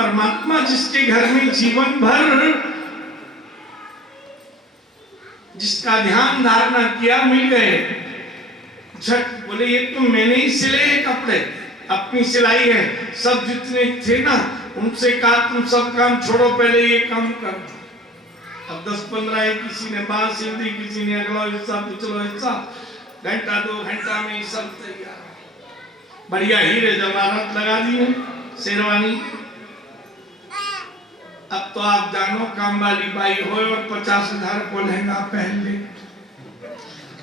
परमात्मा जिसके घर में जीवन भर जिसका ध्यान धारणा किया, मिल गए। झट बोले ये तो मैंने ही सिले कपड़े, अपनी सिलाई है। सब जितने थे ना उनसे कहा तुम सब काम छोड़ो, पहले ये काम करो। अब 10-15 किसी ने बांह सिल दी, किसी ने अगला हिस्सा, पिछला हिस्सा, घंटा 2 घंटा में सब तैयार। बढ़िया हीरे जवाहरात लगा दिए, शेरवानी। अब तो आप जानो काम वाली बाई हो और 50,000 को लहंगा पहन ले,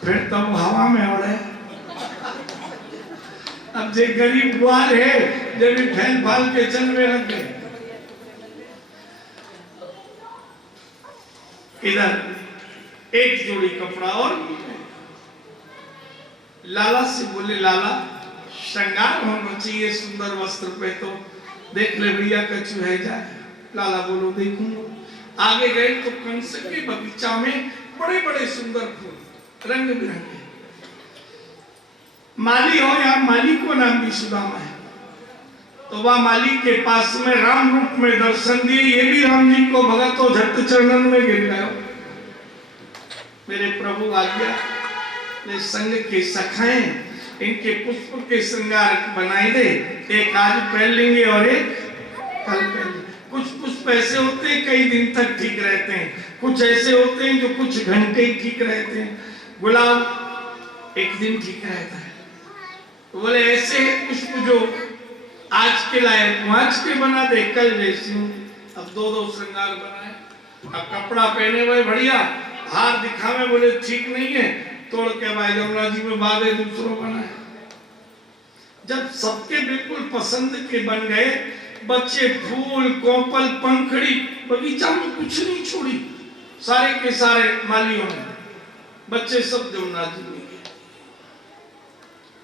फिर तो हवा में उड़े। अब जे गरीब गुआर है, जे भी फैल फाल के चल में रख गए। इधर एक जोड़ी कपड़ा और लाला से बोले लाला श्रृंगार होना चाहिए सुंदर वस्त्र पे, तो देख ले भैया कछु है जाए। लाला बोलो देखूंगा। आगे गए तो कंस के बगीचा में बड़े बड़े सुंदर फूल रंग बिरंगे। माली हो या माली को नाम भी सुदामा है, तो वह माली के पास में राम रूप में दर्शन दिए। ये भी राम जी को भगत हो, झट चरणन में गिर गए। मेरे प्रभु आज्ञा ले, संग के सखाएं इनके पुष्प के श्रृंगार बनाई दे। एक आज पहन लेंगे और एक कल पहन लेंगे। कुछ पुष्प ऐसे होते हैं कई दिन तक ठीक रहते हैं, कुछ ऐसे होते हैं जो कुछ घंटे ही ठीक रहते हैं। गुलाब एक दिन ठीक रहता है। तो बोले ऐसे पुष्प जो आज के लायक आज के बना दे, कल जैसी। अब 2-2 श्रृंगार बनाए। अब कपड़ा पहने हुए बढ़िया, हार दिखावे, बोले ठीक नहीं है, तोड़ के भाई जमुना जी में बांधे, दूसरों बनाए। जब सबके बिल्कुल पसंद के बन गए, बच्चे फूल कोपल पंखड़ी बगीचा में कुछ नहीं छोड़ी, सारे के सारे मालियों ने, बच्चे सब जमुना जी में गए।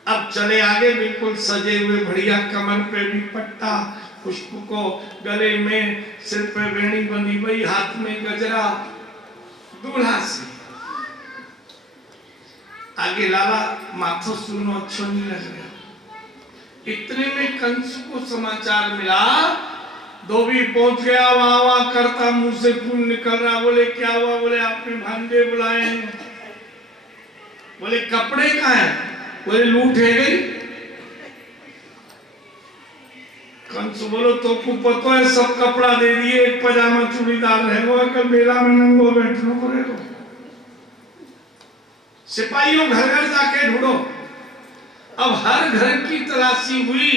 अब चले आगे, बिल्कुल सजे हुए बढ़िया, कमर पे भी पट्टा, पुष्प को गले में, सिर पे वेणी बंधी हुई, हाथ में गजरा, दूल्हा से आगे लाला माथो सुनो अच्छो नहीं लग रहा। इतने में कंस को समाचार मिला, धोबी पहुंच गया, वाह वाह करता, मुंह से खून निकल रहा। बोले क्या हुआ? बोले आपने भांजे बुलाए हैं। बोले कपड़े कहाँ हैं? बोले लूट है गई। कंस बोलो तो को पता है सब कपड़ा दे दिए, एक पजामा चूड़ीदार रह गो, कल मेला में नंगो बैठनो पड़ेगा। सिपाहियों घर घर जाके ढूंढो। अब हर घर की तलाशी हुई,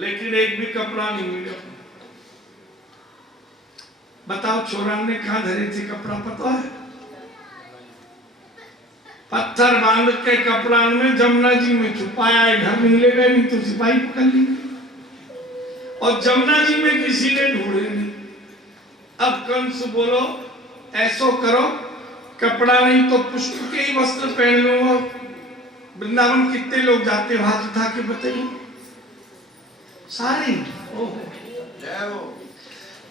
लेकिन एक भी कपड़ा नहीं मिला। बताओ चोरान ने कहा धरे थे कपड़ा, पता है? पत्थर बांध के कपड़ा में जमुना जी में छुपाया है। घर में ले गए, नहीं तो सिपाही पकड़ लेंगे। और जमुना जी में किसी ने ढूंढे नहीं। अब कंस बोलो ऐसो करो, कपड़ा नहीं तो पुष्प के ही वस्त्र पहन लो। वृंदावन कितने लोग जाते हो? हाथ उठा के बताइए। सारे।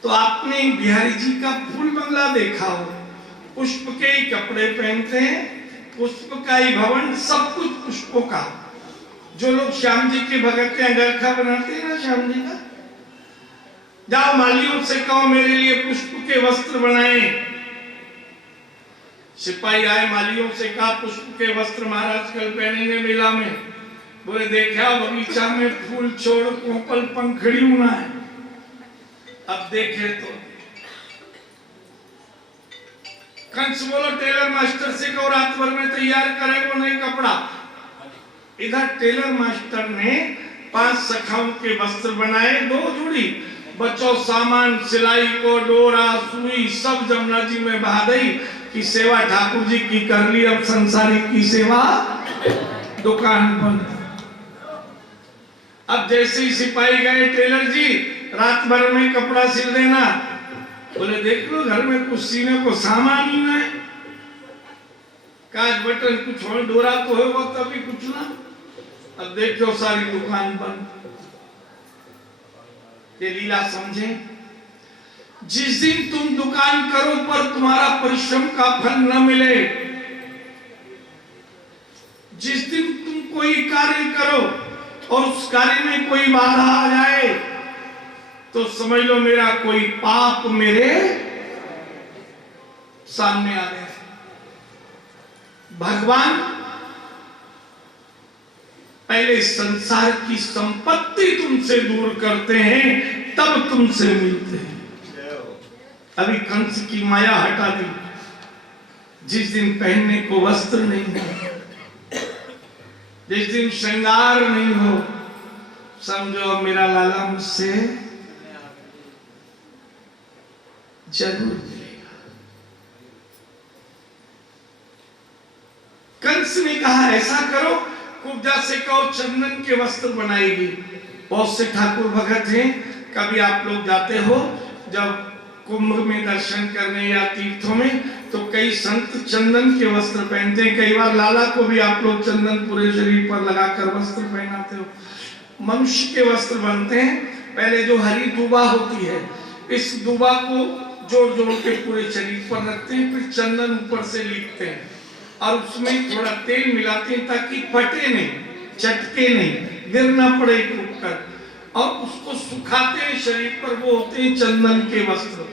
तो आपने बिहारी जी का फूल बंगला देखा हो, पुष्प के ही कपड़े पहनते हैं, पुष्प का ही भवन, सब कुछ पुष्पों का। जो लोग श्याम जी के भगत हैं, अंगरखा बनाते हैं ना श्याम जी का, जाओ मालियों से कहो मेरे लिए पुष्प के वस्त्र बनाए। सिपाही आए, मालियों से कहा पुष्प के वस्त्र महाराज कल पहनेंगे मेला में। बोले देखा बगीचा में फूल छोड़ कोपल पंखड़ी उना है। अब देखे तो कंस बोलो टेलर मास्टर से कहो रात भर में तैयार करे वो नई कपड़ा। इधर टेलर मास्टर ने 5 सखाओं के वस्त्र बनाए, 2 जोड़ी। बच्चों सामान, सिलाई को, डोरा, सुई सब जमुना जी में बहा गई कि सेवा ठाकुर जी की कर ली। अब संसारी की सेवा दुकान बंद। अब जैसे ही सिपाही गए, टेलर जी रात भर में कपड़ा सिल देना। बोले देख लो घर में कुछ सीने को सामान ही ना है, काज बटन कुछ हो, डोरा तो है वो तभी कुछ ना। अब देखो सारी दुकान बंद। ये लीला समझे। जिस दिन तुम दुकान करो पर तुम्हारा परिश्रम का फल न मिले, जिस दिन तुम कोई कार्य करो और उस कार्य में कोई बाधा आ जाए, तो समझ लो मेरा कोई पाप मेरे सामने आ गया। भगवान पहले संसार की संपत्ति तुमसे दूर करते हैं, तब तुमसे मिलते हैं। अभी कंस की माया हटा दी। जिस दिन पहनने को वस्त्र नहीं हो, जिस दिन श्रृंगार नहीं हो, समझो मेरा लाला मुझसे जरूर मिलेगा। कंस ने कहा ऐसा करो, कुब्जा से कहो चंदन के वस्त्र बनाएगी। बहुत से ठाकुर भगत हैं, कभी आप लोग जाते हो जब कुंभ में दर्शन करने या तीर्थों में, तो कई संत चंदन के वस्त्र पहनते हैं। कई बार लाला को भी आप लोग चंदन पूरे शरीर पर लगाकर वस्त्र पहनाते हो। मनुष्य के वस्त्र बनते हैं। पहले जो हरी दूबा होती है, इस दूबा को जोड़ जोड़ के पूरे शरीर पर रखते हैं, फिर चंदन ऊपर से लिखते हैं और उसमें थोड़ा तेल मिलाते हैं ताकि फटे नहीं, चटके नहीं, गिर ना पड़े टूट कर, और उसको सुखाते हैं शरीर पर। वो होते हैं चंदन के वस्त्र।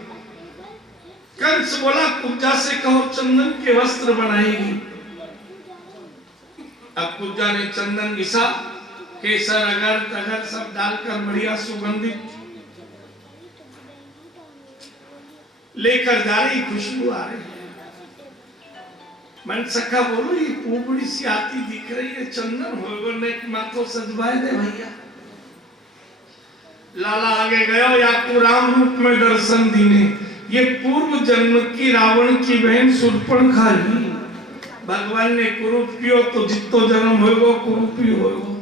कंस बोला कुब्जा से कहो चंदन के वस्त्र बनाएगी। अब कुब्जा ने चंदन घिसा, केसर अगर तगर सब डालकर बढ़िया सुगंधित लेकर जा रही, खुशबू आ रही है। मन सखा बोलो ये पूबड़ी सी आती दिख रही है, चंदन हो ने माथो सजवाए दे भैया। लाला आगे गयो, या तो राम रूप में दर्शन दीने। ये पूर्व जन्म की रावण की बहन शूर्पणखा ही। भगवान ने कुरूप कियो तो जितो जन्म होगो कुरूप ही होगो,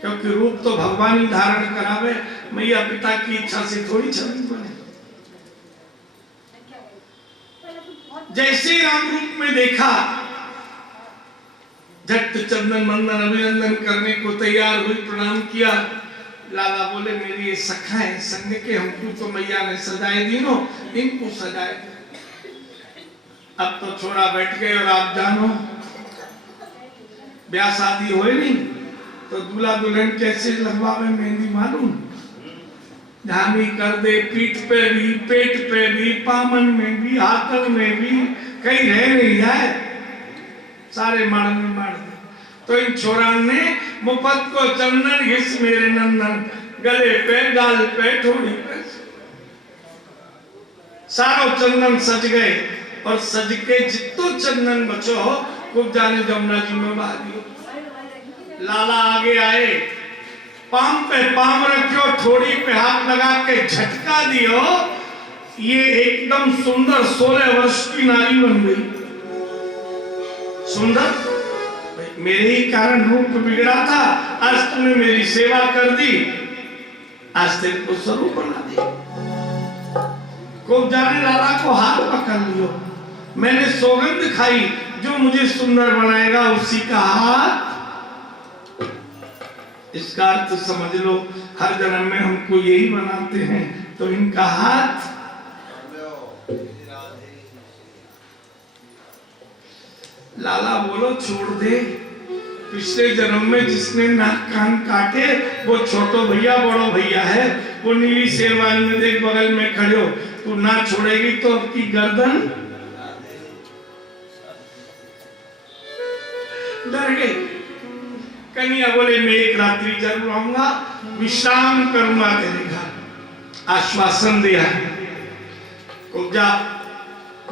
क्योंकि रूप तो भगवान ही धारण करावे, मैया पिता की इच्छा से थोड़ी छवि बने। जैसे राम रूप में देखा, झट चंदन मंदन अभिनंदन करने को तैयार हुई, प्रणाम किया। लाला बोले मेरी ये सखा है, संग के हमको तो मैया ने सजाए दीनो, इनको सजाए। अब तो छोरा बैठ गए, और आप जानो ब्याह शादी होए नहीं तो दूल्हा दुल्हन कैसे लगवावे मेहंदी मालूम? धामी कर दे, पीठ पे भी, पेट पे भी, पामन में भी, हाथन में भी, कहीं रह नहीं जाए, सारे मार में मार दे। तो इन छोरान ने मुफ्त को चंदन घिस मेरे नंदन, गले पे, गाल पे, ठोड़ी पे, सारो चंदन सज गए। और सज के जितो चंदन बचो हो, कुब्जा ने जमुना जी में बहा दियो। लाला आगे आए, पाम पे पाम रखियो, ठोड़ी पे हाथ लगा के झटका दियो। ये एकदम सुंदर 16 वर्ष की नारी बन गई। सुंदर, मेरे ही कारण रूप बिगड़ा था, आज तूने मेरी सेवा कर दी, आज तेरे को स्वरूप बना दिया। कुब्जा ने लाला को हाथ पकड़ लियो, मैंने सौगंध खाई, जो मुझे सुंदर बनाएगा उसी का हाथ। इसका अर्थ समझ लो, हर जन्म में हमको यही बनाते हैं, तो इनका हाथ। लाला बोलो छोड़ दे, पिछले जन्म में जिसने नाक कान काटे वो छोटो भैया बड़ो भैया है। वो नीली शेरवानी में देख बगल में खड़े हो, तू ना छोड़ेगी तो आपकी गर्दन। डर गए। कन्या बोले मैं एक रात्रि जरूर आऊंगा, विश्राम करूंगा तेरे घर, आश्वासन दिया। कुब्जा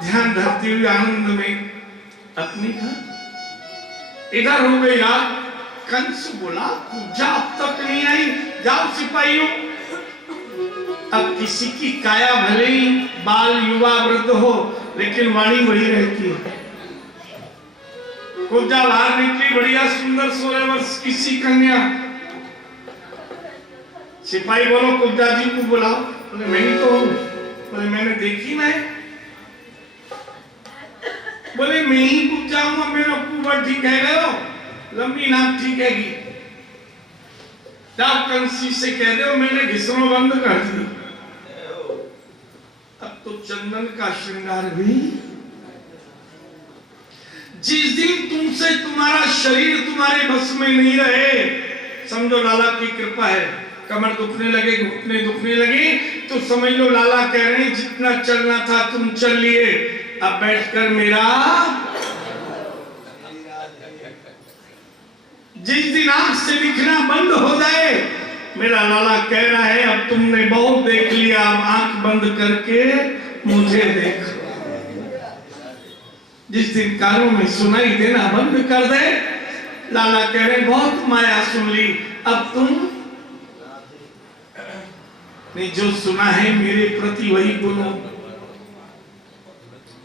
ध्यान धरती हुई आनंद में अपनी घर इधर हो गई। यार कंस बोला कुब्जा अब तक नहीं आई, जाओ सिपाहियों। अब किसी की काया भले ही बाल युवा वृद्ध हो, लेकिन वाणी वही रहती है। कुब्जा बाहर निकली, बढ़िया सुंदर 16 वर्ष की सी कन्या। सिपाही बोलो कुब्जा जी को बुलाओ। बोले मैं ही तो हूं। बोले मैंने देखी नहीं। बोले मैं ही कुब्जा हूं, मेरा कुबर ठीक है गयो, लंबी नाक ठीक है। जाओ कंसी से कह दो मैंने घिसनो बंद कर दी। अब तो चंदन का श्रृंगार भी। जिस दिन तुमसे तुम्हारा शरीर तुम्हारे बस में नहीं रहे, समझो लाला की कृपा है, कमर दुखने लगे, घुटने दुखने लगे, तो समझ लो लाला कह रहे हैं जितना चलना था तुम चल लिए, अब बैठकर मेरा। जिस दिन आंख से दिखना बंद हो जाए, मेरा लाला कह रहा है अब तुमने बहुत देख लिया, अब आंख बंद करके मुझे देखो। जिस दिन कानों में सुनाई देना बंद कर दे, लाला कह रहे बहुत माया सुन ली, अब तुम ने जो सुना है मेरे प्रति वही बोलो।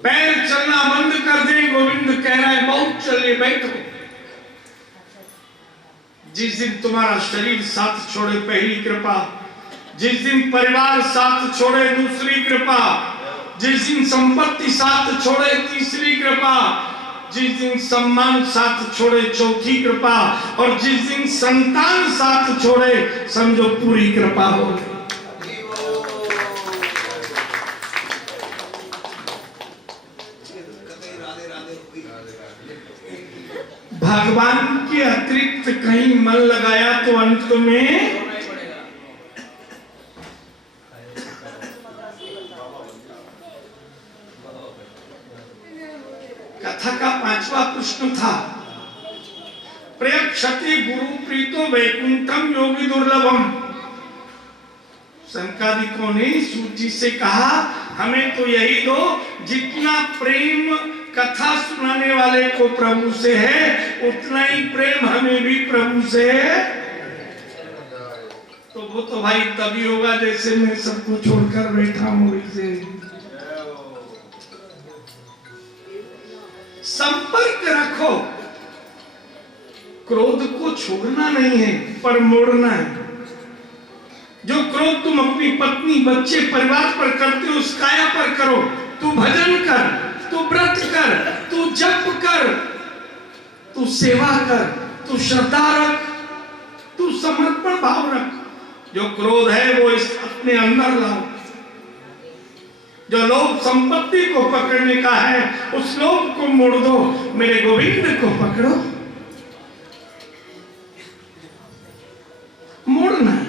पैर चलना बंद कर दे, गोविंद कह रहा है बहुत चले, बैठो। जिस दिन तुम्हारा शरीर साथ छोड़े पहली कृपा, जिस दिन परिवार साथ छोड़े दूसरी कृपा, जिस दिन संपत्ति साथ छोड़े तीसरी कृपा, जिस दिन सम्मान साथ छोड़े चौथी कृपा, और जिस दिन संतान साथ छोड़े समझो पूरी कृपा हो गई। भगवान के अतिरिक्त कहीं मन लगाया तो अंत में कथा का 5वां प्रश्न था, प्रयक्षते गुरु प्रीतो वैकुंठम योगी दुर्लभम। संकादिकों ने सूची से कहा हमें तो यही दो, जितना प्रेम कथा सुनाने वाले को प्रभु से है उतना ही प्रेम हमें भी प्रभु से है। तो वो तो भाई तभी होगा जैसे मैं सबको छोड़कर बैठा हूं। इसे संपर्क रखो, क्रोध को छोड़ना नहीं है पर मोड़ना है। जो क्रोध तुम अपनी पत्नी बच्चे परिवार पर करते हो उस काया पर करो। तू भजन कर, तू व्रत कर, तू जप कर, तू सेवा कर, तू श्रद्धा रख, तू समर्पण भाव रख। जो क्रोध है वो इस अपने अंदर लाओ। जो लोभ संपत्ति को पकड़ने का है उस लोभ को मोड़ दो, मेरे गोविंद को पकड़ो। मोड़ना है,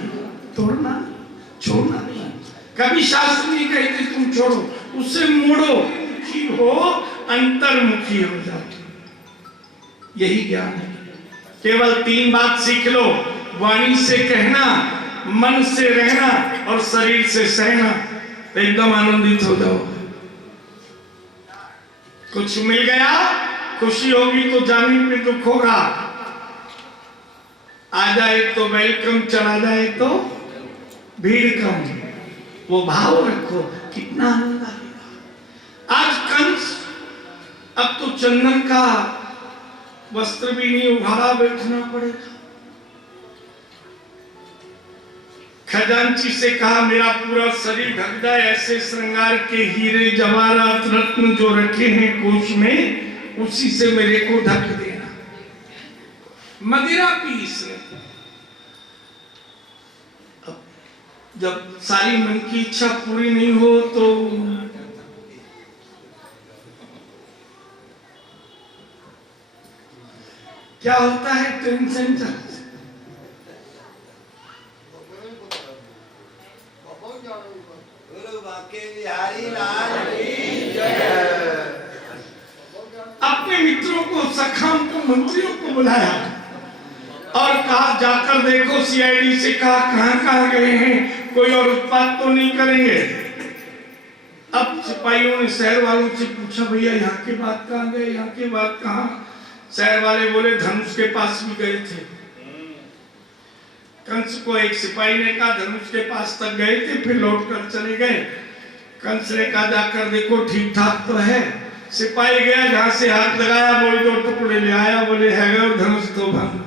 तोड़ना नहीं, छोड़ना नहीं। कभी शास्त्र नहीं कहते तुम छोड़ो, उसे मोड़ो, मुखी हो, अंतर्मुखी हो जाओ। यही ज्ञान है। केवल 3 बात सीख लो, वाणी से कहना, मन से रहना और शरीर से सहना, तो एकदम आनंदित हो जाओ। कुछ मिल गया खुशी होगी तो जाने पे दुख होगा। आ जाए तो वेलकम, चला जाए तो भीड़ कम। वो भाव रखो, कितना आनंद आएगा। आज कंस अब तो चंदन का वस्त्र भी नहीं उघाड़ा बैठना पड़ेगा। खजांची से कहा मेरा पूरा शरीर ढक जाए, ऐसे श्रृंगार के हीरे जवाहरात रत्न जो रखे हैं कोष में उसी से मेरे को ढक देना। मदिरा पी इसने। जब सारी मन की इच्छा पूरी नहीं हो तो क्या होता है, टेंशन चलता। अपने मित्रों को, सखाओं को, मंत्रियों को बुलाया और कहा जाकर देखो, सीआईडी से कहा कहां गए हैं, कोई और उत्पात तो नहीं करेंगे। अब सिपाहियों ने शहर वालों से पूछा भैया यहाँ के बाद कहां गए, यहाँ के बाद कहां? शहर वाले बोले धनुष के पास भी गए थे। कंस को एक सिपाही ने कहा धनुष के पास तक गए थे, फिर लौट कर चले गए। कंस ने कहा जाकर देखो ठीक ठाक तो है। सिपाही गया, जहां से हाथ लगाया, बोले 2 टुकड़े ले आया, बोले है और धनुष तो भंग।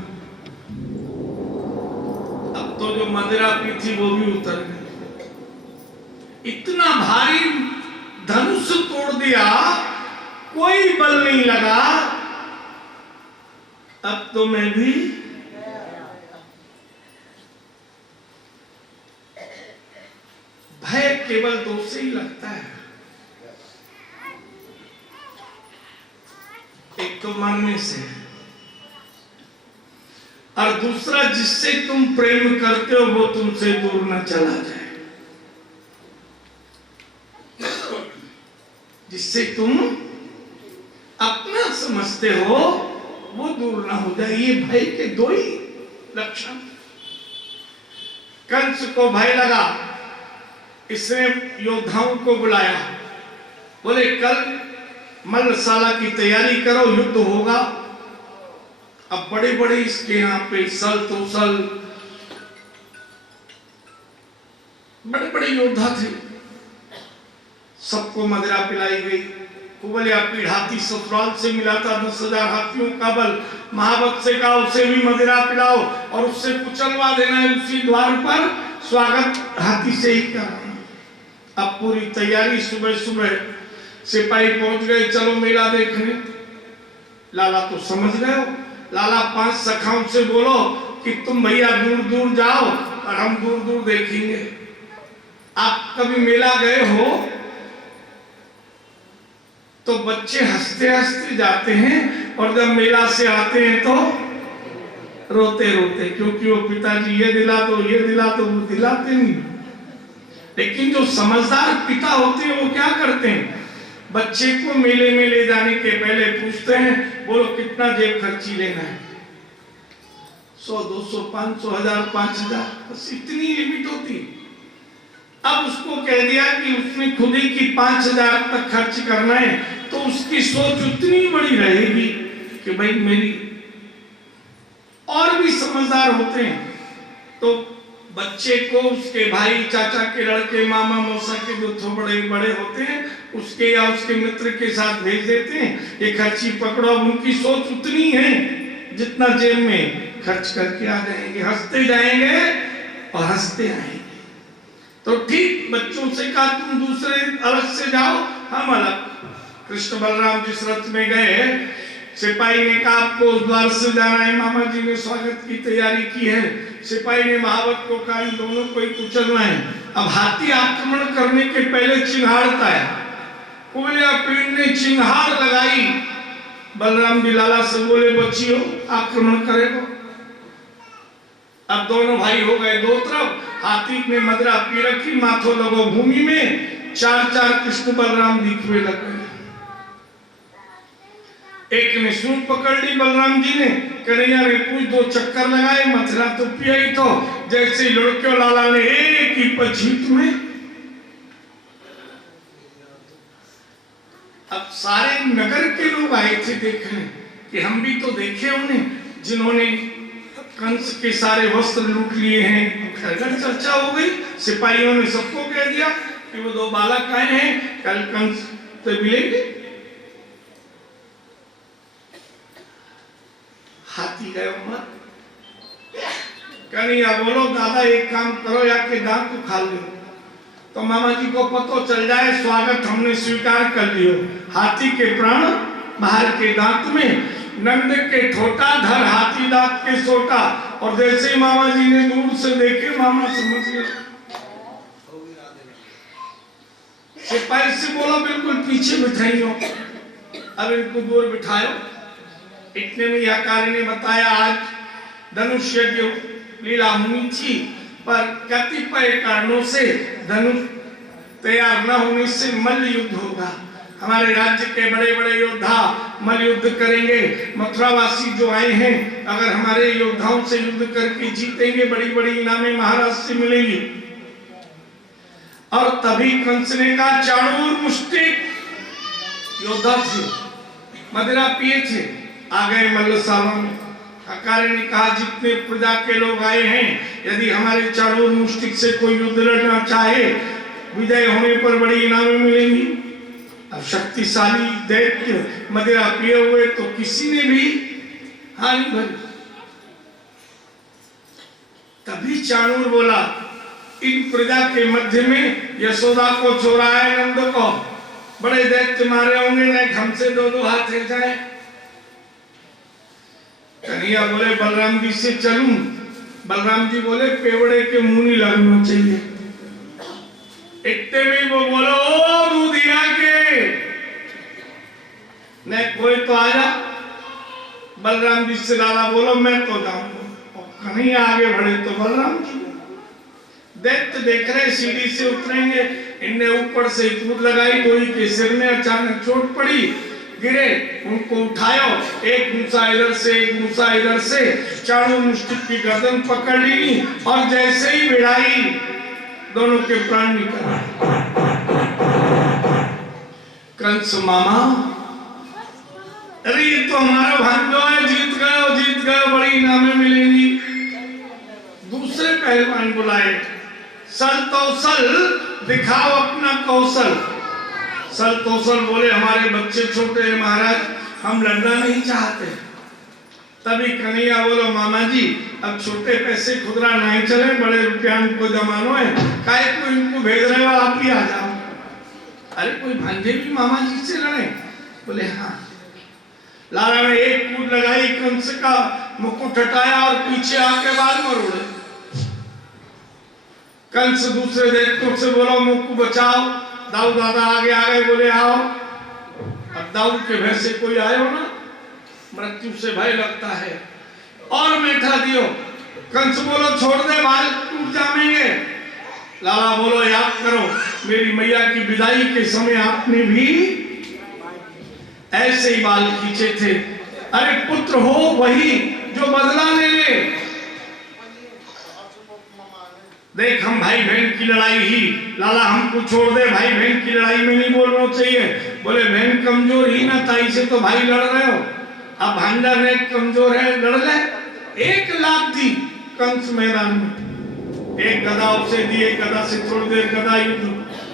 अब तो जो मदिरा पी थी वो भी उतर गई। इतना भारी धनुष तोड़ दिया, कोई बल नहीं लगा। अब तो मैं भी भय केवल 2 से ही लगता है, एक तो मरने से और दूसरा जिससे तुम प्रेम करते हो वो तुमसे दूर न चला जाए, जिससे तुम अपना समझते हो वो दूर ना हो जाए। ये भय के दो ही लक्षण। कंस को भय लगा, इसने योद्धाओं को बुलाया, बोले कल मल्लशाला की तैयारी करो, युद्ध होगा। अब बड़े बड़े इसके यहाँ पे सल तोसल बड़े बड़े योद्धा थे, सबको मदिरा पिलाई गई। कुबलिया पीढ़ हाथी ससुराल से मिला था, 10,000 हाथियों का बल। महावत से कहा उसे भी मदिरा पिलाओ और उससे कुचलवा देना है, उसी द्वार पर स्वागत हाथी से ही करना। अब पूरी तैयारी, सुबह सुबह सिपाही पहुंच गए, चलो मेला देखने। लाला तो समझ गए। लाला 5 सखाओं से बोलो कि तुम भैया दूर दूर जाओ और हम दूर दूर देखेंगे। आप कभी मेला गए हो तो बच्चे हंसते हंसते जाते हैं और जब मेला से आते हैं तो रोते रोते, क्योंकि वो पिताजी ये दिला दो ये दिला दो, वो दिलाते नहीं। लेकिन जो समझदार पिता होते हैं वो क्या करते हैं, बच्चे को मेले में ले जाने के पहले पूछते हैं, बोलो कितना जेब खर्ची लेना है, 100 200 500 1000 5000, बस इतनी लिमिट होती। अब उसको कह दिया कि उसने खुद ही की 5000 तक खर्च करना है, तो उसकी सोच उतनी बड़ी रहेगी कि भाई मेरी। और भी समझदार होते हैं तो बच्चे को उसके भाई चाचा के लड़के मामा मौसा के जो थोड़े बड़े बड़े होते हैं उसके या उसके मित्र के साथ भेज देते हैं, ये खर्ची पकड़ो। उनकी सोच उतनी है जितना जेब में खर्च करके आ जाएंगे, हंसते जाएंगे और हंसते आएंगे। तो ठीक बच्चों से कहा तुम दूसरे अलग से जाओ, हम अलग। कृष्ण बलराम जिस रथ में गए, सिपाही ने कहा आपको उस द्वार से जाना है, मामा जी ने स्वागत की तैयारी की है। सिपाही ने महावत को कहा इन दोनों को ही कुचलना है। अब हाथी आक्रमण करने के पहले चिंगाड़ता है, कुबलिया पीढ़ ने चिंगाड़ लगाई। बलराम जी लाला से बोले बच्चियों आक्रमण करेगा। अब दोनों भाई हो गए दो तरफ, हाथी ने मदिरा पी रखी, माथो लगो भूमि में, 4 कृष्ण बलराम दिखने लगे। एक ने सूंड पकड़ ली बलराम जी ने, कन्हैया ने पूछ 2 चक्कर लगाए, मथुरा तो पिया ही तो। जैसे लड़के लाला ने एक ही पछीत में। अब सारे नगर के लोग आए थे देखने कि हम भी तो देखे उन्हें जिन्होंने कंस के सारे वस्त्र लूट लिए हैं। घर चर्चा हो गई, सिपाहियों ने सबको कह दिया कि वो 2 बालक आए हैं, कल कंस तो मिलेंगे। हाथी गए मत। कन्हैया बोलो दादा एक काम करो, या के दांत उखाड़ लो तो मामा जी को पता चल जाए स्वागत हमने स्वीकार कर लियो। हाथी के प्राण बाहर के दांत में, नंद के ठोटा धर हाथी दांत के सोटा। और जैसे ही मामा जी ने दूर से देखे, मामा समझ गए। सिपाही से बोला बिल्कुल पीछे बिठाइयो। अब इनको दूर बिठायो। इतने में याकारी ने बताया आज धनुष यज्ञ लीला हुई थी, पर कतिपय कारणों से धनुष तैयार न होने से मल्ल युद्ध होगा। हमारे राज्य के बड़े बड़े योद्धा मल्ल युद्ध करेंगे। मथुरावासी जो आए हैं अगर हमारे योद्धाओं से युद्ध करके जीतेंगे, बड़ी बड़ी इनामें महाराज से मिलेंगी। और तभी कंस ने कहा चाणूर मुष्टिक योद्धा थे, मदिरा पिए थे, आ गए मल्लशाला में। हकारे ने कहा जितने प्रजा के लोग आए हैं, यदि हमारे चाणूर मुष्टिक से कोई युद्ध लड़ना चाहे, विजय होने पर बड़ी इनामें मिलेंगी। अब शक्तिशाली दैत्य मदिरा पिए हुए तो किसी ने भी हानि भरी। तभी चाणूर बोला इन प्रजा के मध्य में यशोदा को चोराए नंद को बड़े दैत्य मारे होंगे, न हमसे 2-2 हाथ रह जाए। कन्हैया बोले बलराम जी से चलूं। बलराम जी बोले पेवड़े के मुंह नहीं लगना चाहिए। इतने में वो बोलो ओ दूधिया के न कोई तो आजा। बलराम जी से लाला बोलो मैं तो जाऊंगा। कन्हैया आगे बढ़े तो बलराम जी दैत्य देख रहे सीढ़ी से उतरेंगे, इनने ऊपर से कूद लगाई, दोई के सिर में अचानक चोट पड़ी, गिरे, उनको उठाया, एक मूसा इधर से एक मूसा इधर से, चारों मुष्टि की गर्दन पकड़ ली और जैसे ही भिड़ाई दोनों के प्राण निकल आए। कंस मामा, अरे ये तो हमारा भांजो है, जीत गए, बड़ी इनामें मिलेंगी। दूसरे पहलवान बुलाए, सल तौसल दिखाओ अपना कौशल। सल तौसल बोले हमारे बच्चे छोटे हैं महाराज, हम लड़ना नहीं चाहते। तभी कन्हैया बोलो मामा जी अब छोटे पैसे खुदरा नहीं चले, बड़े रुपया को जमानो है, काहे को इनको भेज रहे हो, आप भी आ जाओ। अरे कोई भांजे भी मामा जी से लड़े? बोले हाँ। लाला ने एक कूद लगाई, कंस का मुकुट हटाया और पीछे आके बाल मरोड़े। कंस दूसरे दैत्यों से बोला मुक्कू बचाओ, दाऊ दादा आगे आ गए, बोले आओ। अब दाऊ के भय से कोई आए हो ना, मृत्यु से भय लगता है, और बैठा दियो। कंस बोलो छोड़ दे, बाल टूट जाएंगे। लाला बोलो याद करो मेरी मैया की विदाई के समय आपने भी ऐसे ही बाल खींचे थे। अरे पुत्र हो वही जो बदला ले ले। देख हम भाई बहन की लड़ाई ही, लाला हमको छोड़ दे, भाई बहन की लड़ाई में नहीं बोलना चाहिए। बोले बहन कमजोर ही ना, ताई से तो भाई लड़ रहे हो, अब भांजा ने कमजोर है, लड़ ले। 1 लाख दी कंस मैदान में, एक गदा उसे दी, एक गदा से थोड़ी देर गदा युद्ध,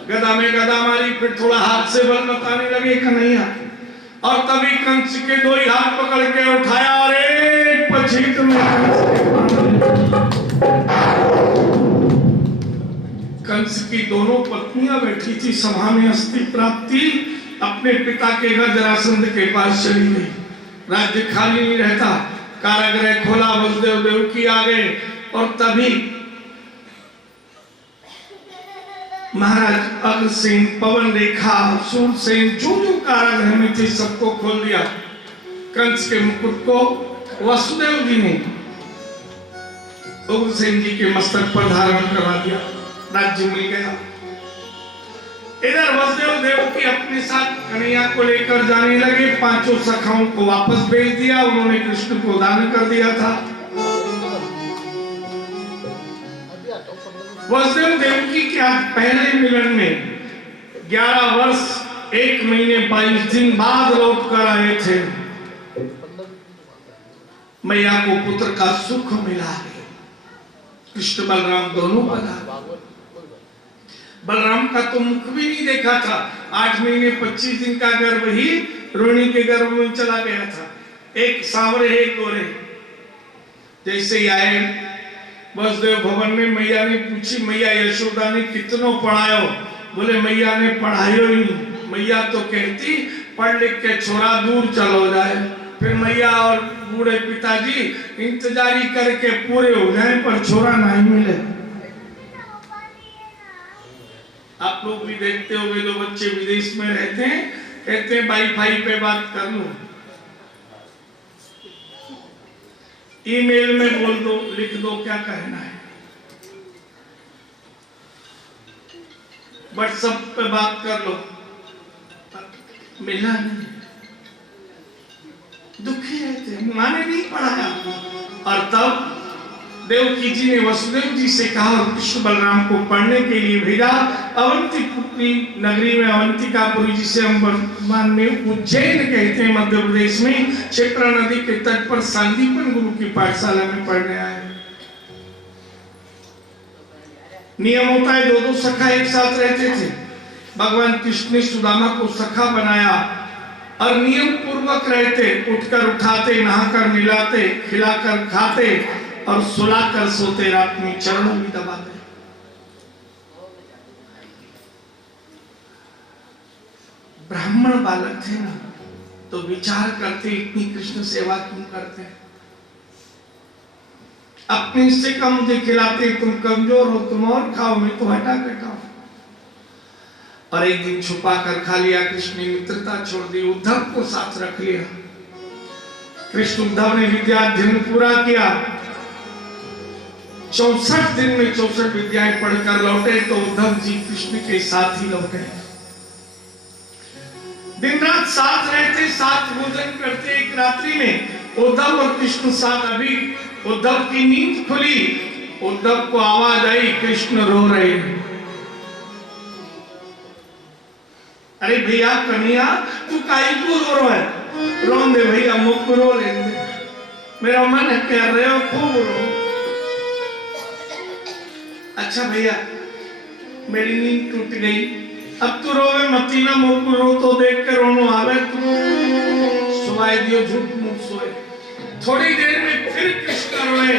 गदा में गदा मारी, फिर थोड़ा हाथ से बल बताने लगे कन्हैया, और तभी कंस के 2 ही हाथ पकड़ के उठाया और एक पछीट में कंस की दोनों पत्नियां बैठी थी सभा में। अस्थि प्राप्ति अपने पिता के घर जरासंध के पास चली गई। राज्य खाली नहीं रहता, कारागृह खोला, वसुदेव देवकी आ गए, और तभी महाराज अग्रसेन, पवन रेखा, सूरसेन जो जो कारागृह में थे सबको खोल दिया। कंस के मुकुट को वसुदेव जी ने उग्रसेन जी के मस्तक पर धारण करवा दिया, राज्य मिल गया। इधर वसुदेव देवकी अपने साथ कन्हैया को लेकर जाने लगे, 5 सखाओं को वापस भेज दिया, उन्होंने कृष्ण को दान कर दिया था। वसुदेव देवकी के पहले मिलन में 11 वर्ष 1 महीने 22 दिन बाद लौट कर आए थे। मैया को पुत्र का सुख मिला, कृष्ण बलराम दोनों पधारे। बलराम का तो मुख भी नहीं देखा था, 8 महीने 25 दिन का गर्भ ही रोहिणी के गर्भ में चला गया था। एक सांवरे एक गोरे। जैसे ही आए वसुदेव भवन में, मैया ने पूछी, मैया यशोदा ने कितनों पढ़ायो? बोले मैया ने पढ़ायो ही नहीं, मैया तो कहती पढ़ लिख के छोरा दूर चलो जाए। फिर मैया और बूढ़े पिताजी इंतजारी करके पूरे हो जाए पर छोरा नहीं मिले। आप लोग भी देखते होंगे, जो बच्चे विदेश में रहते हैं कहते हैं वाईफाई पे बात कर लो, ईमेल में बोल दो, लिख दो क्या कहना है, व्हाट्सएप पे बात कर लो, मिला नहीं। दुखी रहते, माने नहीं पढ़ाया। और तब देवकी जी ने वसुदेव जी से कहा और कृष्ण बलराम को पढ़ने के लिए भेजा। अवंतीपुरी नगरी में, अवंतिकापुरी जिसे हम वर्तमान में उज्जैन कहते हैं मध्य प्रदेश में, क्षिप्रा नदी के तट पर सांदीपन गुरु की पाठशाला में पढ़ने आए। नियम होता है 2-2 सखा एक साथ रहते थे। भगवान कृष्ण ने सुदामा को सखा बनाया और नियम पूर्वक रहते, उठकर उठाते, नहाकर मिलाते, खिलाकर खाते और सुलाकर सोते, रात में चरणों में दबाते। ब्राह्मण बालक थे ना, तो विचार करते इतनी कृष्ण सेवा क्यों करते हैं, अपने से कम मुझे खिलाते, तुम कमजोर हो, तुम और खाओ, मैं तो हटा के खाओ। और एक दिन छुपा कर खा लिया। कृष्ण ने मित्रता छोड़ दी, उद्धव को साथ रख लिया। कृष्ण उद्धव ने विद्याध्ययन पूरा किया, 64 दिन में 64 विद्याएं पढ़कर लौटे तो उद्धव जी कृष्ण के साथ ही लौटे। दिन रात साथ रहते, साथ भोजन करते। एक रात्रि में उद्धव और कृष्ण साथ, अभी उद्धव की नींद खुली, उद्धव को आवाज आई कृष्ण रो रहे हैं। अरे भैया कन्हैया तू काहे को रो रहा है? रोन दे भैया, मुख रो लेने दे, मेरा मन कह रहे हो खूब रो। अच्छा भैया मेरी नींद टूट गई, अब तू रोवे मती ना, मुख रो तो देख कर रोनो आवे, तू सुनाई दियो झूठ मुंह सोए। थोड़ी देर में फिर कृष्ण रोए,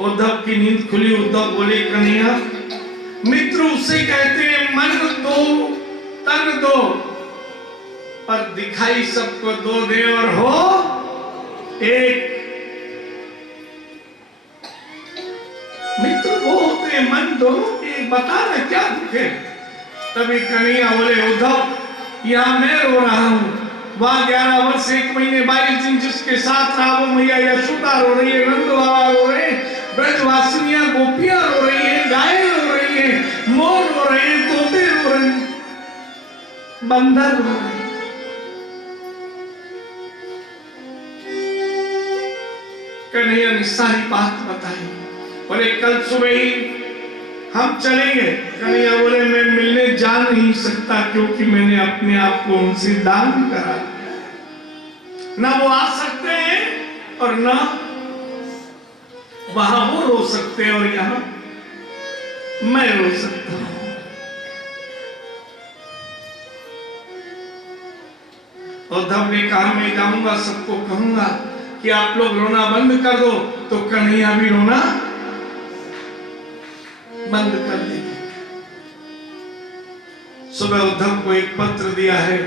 उद्धव की नींद खुली। उद्धव बोले कन्हैया मित्र उसे कहते हैं मन दो तन दो, पर दिखाई सबको दो दे और हो एक। मित्र वो होते हैं मन दोनों के, बता ना क्या दुखे। तभी कन्हैया बोले उद्धव यहाँ मैं रो रहा हूँ, वहां 11 वर्ष 1 महीने 22 दिन जिसके साथ रहा वो मैया यशोदा रो रही है, नंद बाबा रो रहे हैं, ब्रजवासिनियां गोपियां रो रही हैं, गायें रो रही हैं, मोर रो रहे हैं, तोते रो रहे हैं, बंदर रो रहे हैं। कन्हैया ने सारी बात बताई। बोले कल सुबह ही हम चलेंगे। कन्हैया बोले मैं मिलने जा नहीं सकता क्योंकि मैंने अपने आप को उनसे दान करा, ना वो आ सकते हैं और ना वहां वो रो सकते हैं और यहां मैं रो सकता हूं। उद्धव ने कहा मैं जाऊंगा, सबको कहूंगा कि आप लोग रोना बंद कर दो, तो कन्हैया भी रोना बंद कर देंगे। सुबह उद्धव को एक पत्र दिया है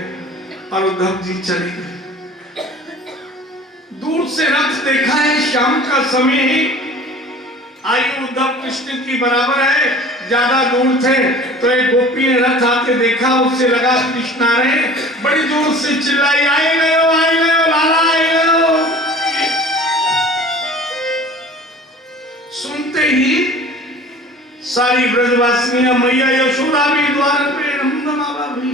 और उद्धव जी चले गए। दूर से रथ देखा है, शाम का समय है, आयु उद्धव कृष्ण की बराबर है, ज्यादा दूर थे तो एक गोपी ने रथ आते देखा, उससे लगा कृष्ण आ रहे, बड़ी जोर से चिल्लाई आए गए हो लाला आए गए हो। सुनते ही सारी ब्रजवासिनियां, मैया यशोदा भी द्वार पे, नंद बाबा भी,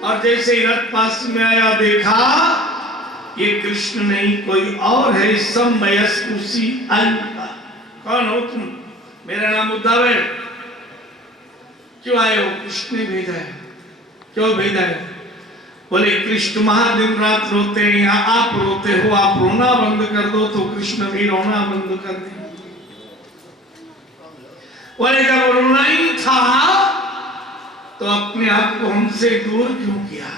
और जैसे ही रथ पास में आया देखा ये कृष्ण नहीं कोई और है, समवयस्क उसी आयु का। कौन हो तुम? मेरा नाम उद्धव है। क्यों आए हो? कृष्ण ने भेजा है। क्यों भेजा है? बोले कृष्ण महादिन रात रोते हैं, यहाँ आप रोते हो, आप रोना बंद कर दो तो कृष्ण भी रोना बंद कर दे। बोले जब रोना ही था तो अपने आप को हमसे दूर क्यों किया?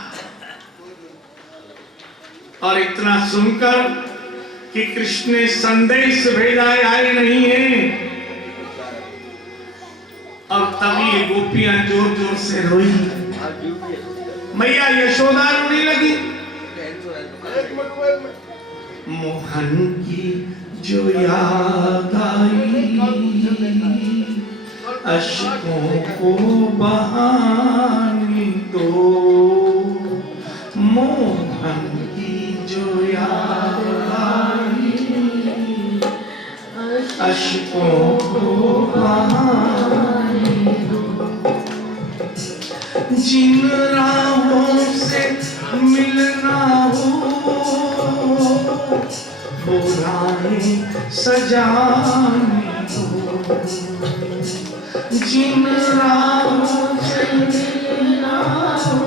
और इतना सुनकर कि कृष्ण ने संदेश भेजा है, आए नहीं है, और तभी ये गोपियां जोर जोर से रोई, मैया यशोदा रोने लगी। मोहन की जो याद आई अश्कों को बहाने दो, मोहन की जो याद आई अश्कों को बहाने दो। जिन राहों से मिलना हो वो राहें सजाने दो, जिन राहों से मिलना हो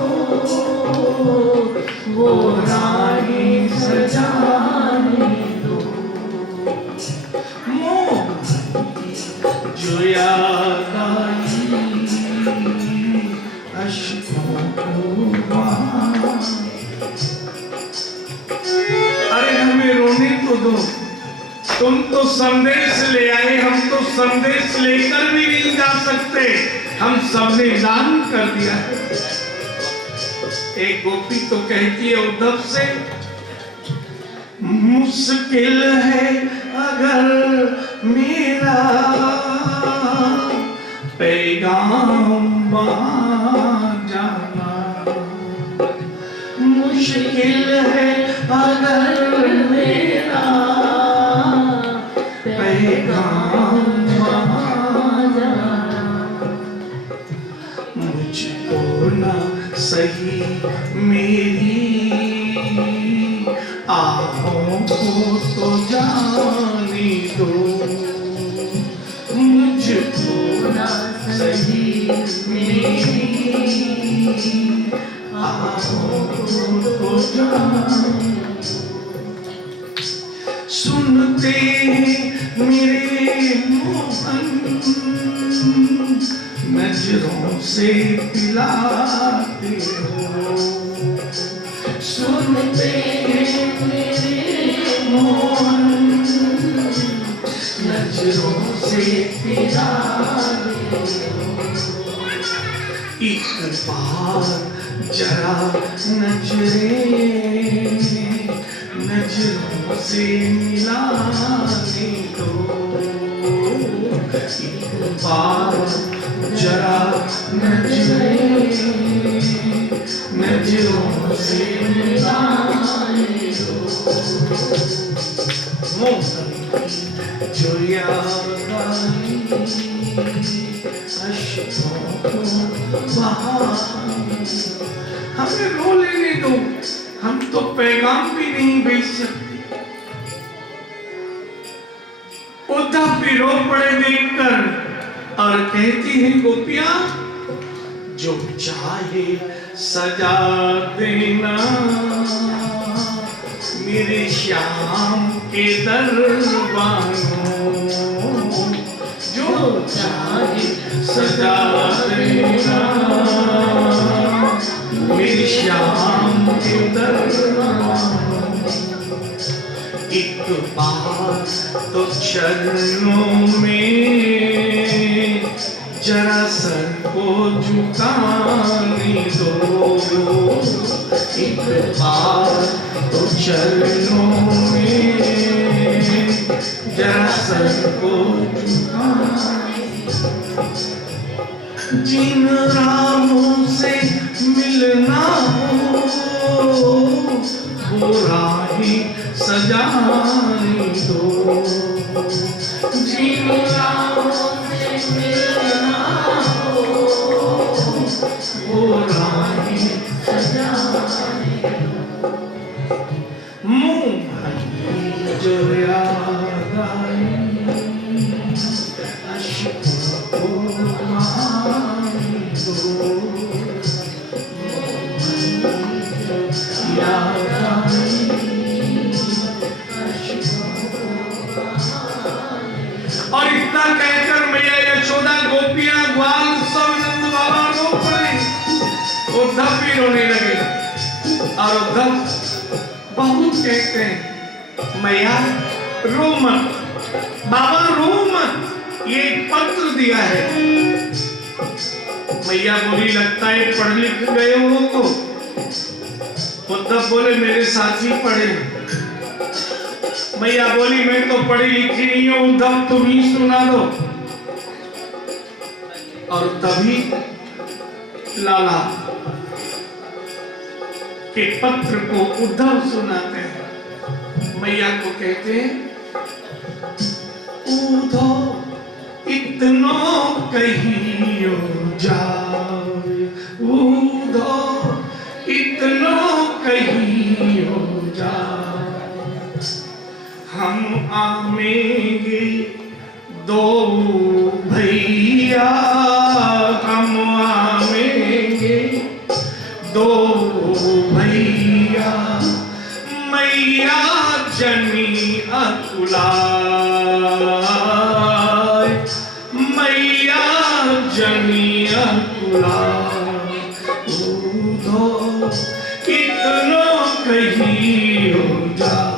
वो राहें सजाने दो। मोहन जो याद आई अश्कों को बहाने। अरे हमें रोने तो दो, तुम तो संदेश ले आए, हम तो संदेश लेकर भी नहीं जा सकते, हम सबने दान कर दिया है। एक गोपी तो कहती है उद्धव से, मुश्किल है अगर मेरा पैगाम वहां जाना, मुश्किल है अगर मेरा पैगाम मुझको ना सही मेरी आहों को तो जाने दो, मुझको ना सही मेरी आहों को तो जाने दो। सुनते मेरे मोहन नजरों से पिलाते हो, सुनते मेरे मोहन नजरों से पिलाते हो। एक बार जरा नजरों से मिलाने दो, एक बार जरा नजरों से मिलाने दो। जो याद आई अश्कों को बहाने, हमें रो लेने दो, हम तो पैगाम भी नहीं भेज सकते। उद्धव भी रो पड़े देखकर और कहती हैं गोपियां, जो चाहे सजा देना मेरे श्याम के दरबारों, जो चाहे सजा देना मेरे श्याम के दरबारों। एक बार तो चरणों में जरा सर को झुकाने दो, एक बार तो चरणों में जरा सर को झुकाने दो। जिन राहों से मिलना हो वो राहें सजाने दो, जिन राहों से मिलना हो वो राहें सजाने दो। मुँह जो याद आई अश्कों को बहाने दो, याद आई और इतना कहकर मैया यशोदा गोपियां ग्वाल सब नंद बाबा रो पड़े, उद्धव भी रोने लगे। और उद्धव बहुत कहते हैं मैया रो मत, बाबा रो मत, ये एक पत्र दिया है। मैया बोली लगता है पढ़ लिख गए हो तो। उद्धव बोले मेरे साथी पढ़े। मैया बोली मैं तो पढ़ी लिखी नहीं हूं, उद्धव तुम ही सुना दो। और तभी लाला के पत्र को उद्धव सुनाते हैं। मैया को कहते हैं उद्धव इतना कहियो जाए, उद्धव इतना कहियो जाए, हम आवेंगे दो भैया, हम आवेंगे दो भैया, मैया जनी अकुलाए, मैया जनी अकुलाए, उद्धव कितना कहियो जाए।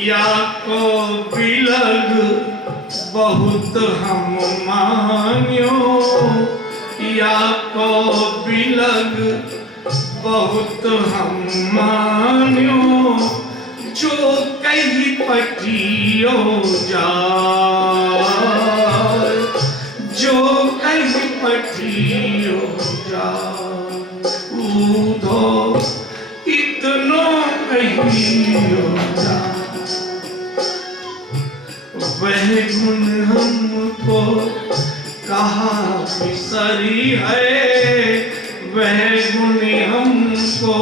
या को बिलग बहुत हम मान्यो, या को बिलग बहुत हम मान्यो, जो कहीं पटियो जाए, जो कहीं पटियो जाए, उद्धव इतना कहियो जाए। वह गुण हमको कहाँ बिसरी है वह गुण हमको,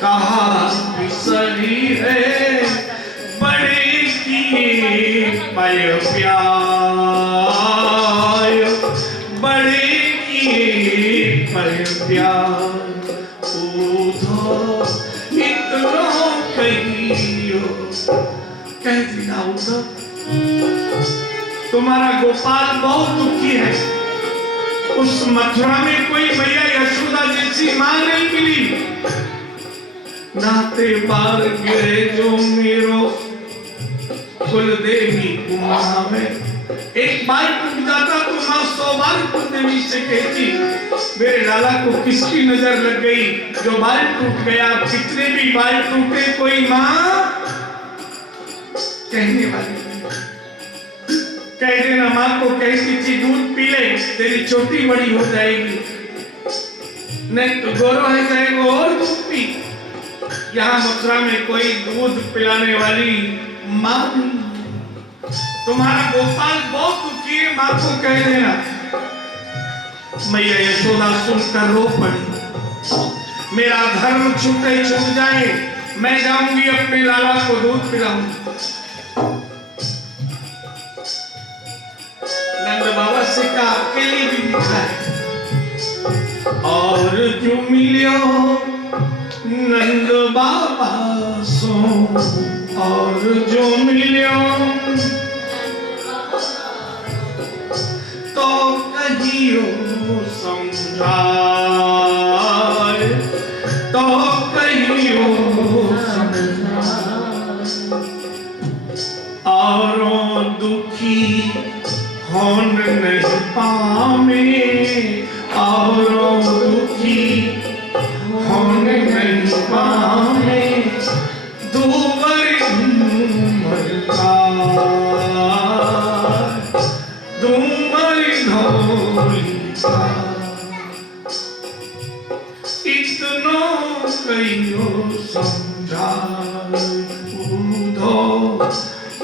कहाँ बिसरी है बड़े किए पय प्यार, बड़े किए पय प्यार। उधो इतना कहियो, कह दिया उधो तुम्हारा गोपाल बहुत दुखी है। उस मथुरा में कोई मैया यशोदा जैसी मां नहीं मिली। नाते बार गिरे जो मेरो कुल देवी कुमार में, एक बार टूट जाता तो मां 100 बार कुल देवी से कहती मेरे लाला को किसकी नजर लग गई जो बाल टूट गया। कितने भी बाल टूटे कोई मां कहने वाली कह देना। मां को कहती थी दूध पी ले तेरी छोटी बड़ी हो जाएगी, नहीं तो गोरो है जाएगा और दूध पी। यहाँ मथुरा में कोई दूध पिलाने वाली मां नहीं। तुम्हारा गोपाल बहुत दुखी है, मां को कह देना। मैया यशोदा सुनकर रो पड़ी। मेरा धर्म छूटे छूट जाए, मैं जाऊंगी अपने लाला को दूध पिलाऊंगी। नंद बाबा से कहा अकेले भी लिखा है। और जो मिलियो नंद बाबा सो, और जो मिलियो तो कहियो समझाए, तो कहियो और दुखी होन नहीं पामे, और दुखी होन नहीं पामे। दूबर मरता दूबर धोलिका, इतनो कहियो समझा उधो,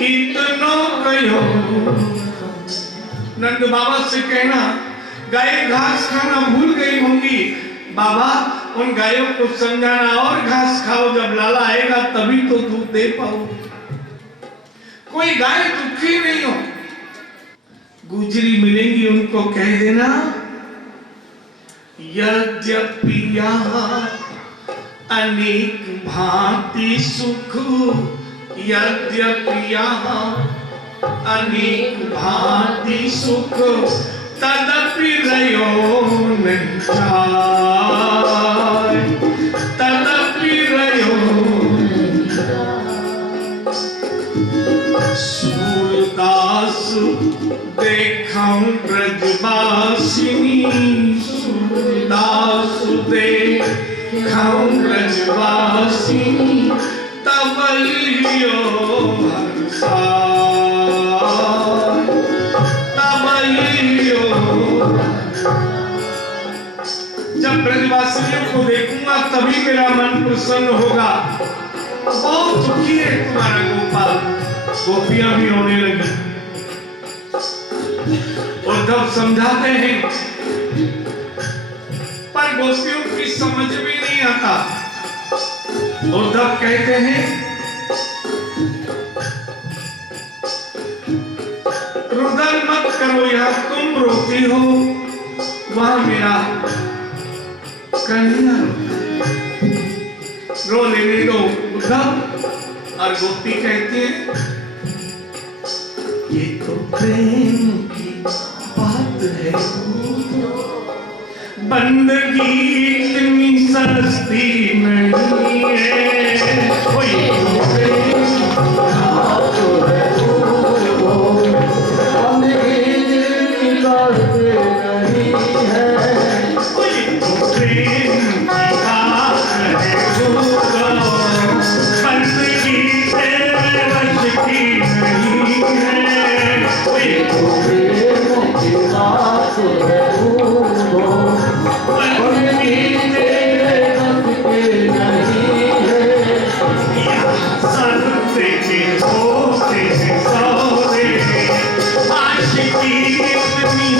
इतनो कहियो। नंद बाबा से कहना गाय घास खाना भूल गई होंगी, बाबा उन गायों को समझाना और घास खाओ, जब लाला आएगा तभी तो दूध दे पाओगे। कोई गाय दुखी नहीं हो। गुजरी मिलेंगी उनको कह देना यद्यपि यहाँ अनेक भांति सुख, यद्यपि यहाँ अनेक भांति सुख, तदपि रयो नहीं जाय, तदपि रयो नहीं जाय। सूरदास देखाऊं ब्रजवासिनी, सूरदास देखाऊं ब्रजवासिनी, तब लियो हर्षा, तब लियो। जब ब्रजवासियों को देखूंगा तभी मेरा मन प्रसन्न होगा। बहुत दुखी है तुम्हारा गोपाल। गोपियां भी रोने लगी। उद्धव समझाते हैं पर गोपियों की समझ में नहीं आता। उद्धव कहते हैं रुदन मत करो, यहाँ तुम रोती हो वहां मेरा कन्हैया रो लेने दो उद्धव। और गोपी कहती है ये तो प्रेम की बात है, बंदगी इतनी सस्ती नहीं है। कोई तो प्रेम की बात है, बंदगी इतनी सस्ती नहीं है। कोई तो प्रेम की बात है, बंदगी तेरे वश की नहीं है। कोई तो प्रेम की बात है, आशिकी इतनी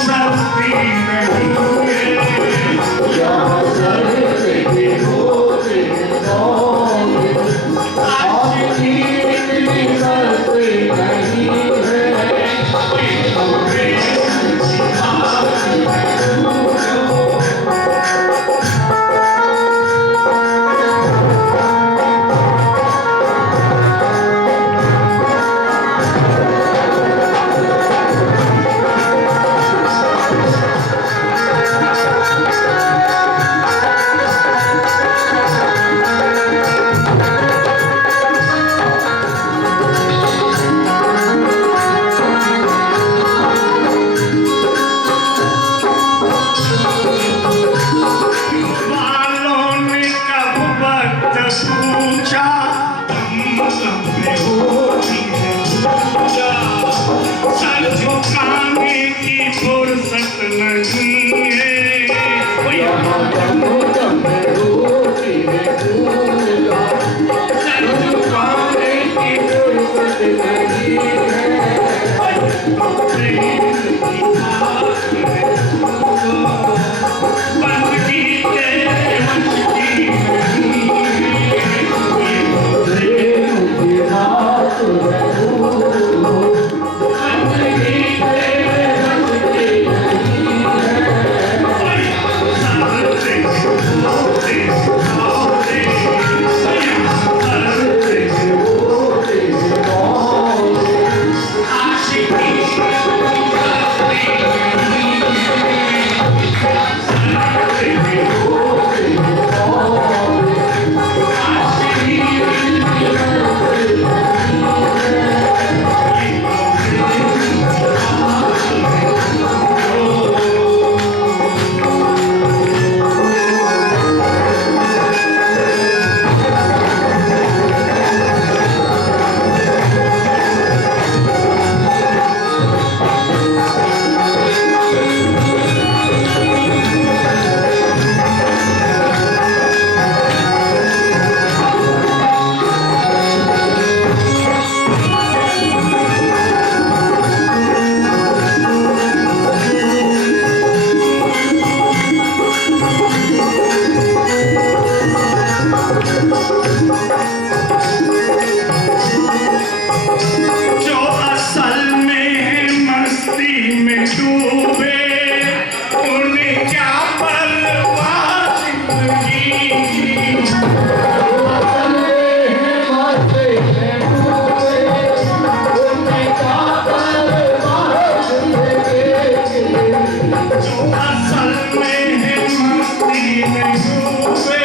असल में है मस्ती में डूबे,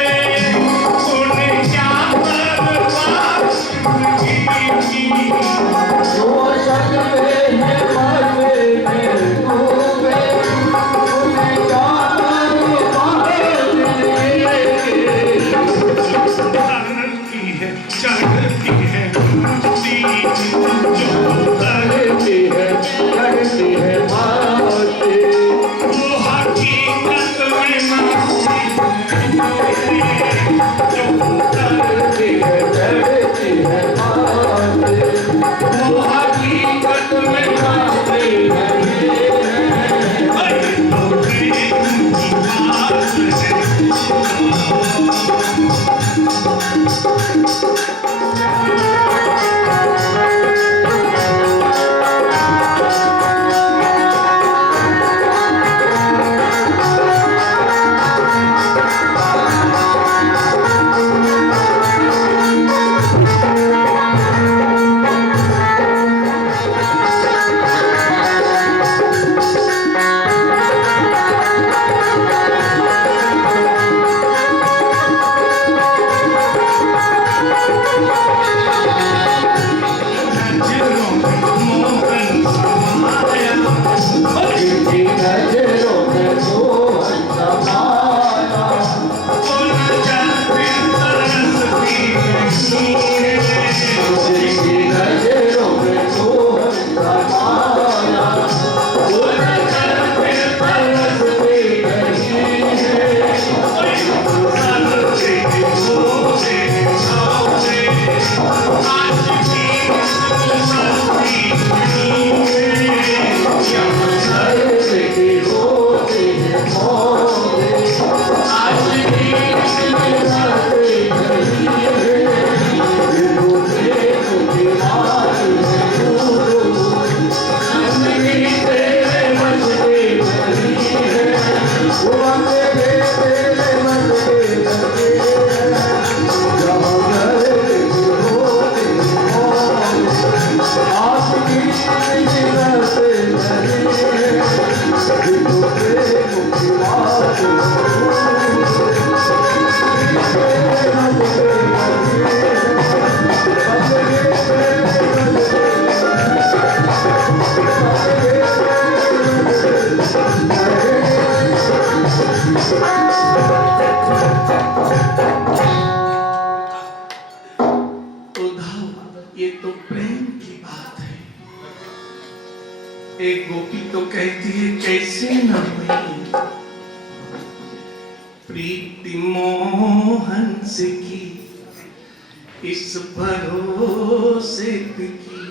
उन्हें क्या परवाह जिंदगी की। जो असल में है मस्ती में डूबे, उन्हें क्या परवाह जिंदगी की। चढ़ती है मस्ती जो चढ़ती है मस्ती, वो हकीकत में मस्ती जो चढ़ती है मस्ती, वो हकीकत में मस्ती ये तो प्रेम की बात है। एक गोपी तो कहती है कैसे न हुई प्रीति मोहन से की, इस भरोसे पे की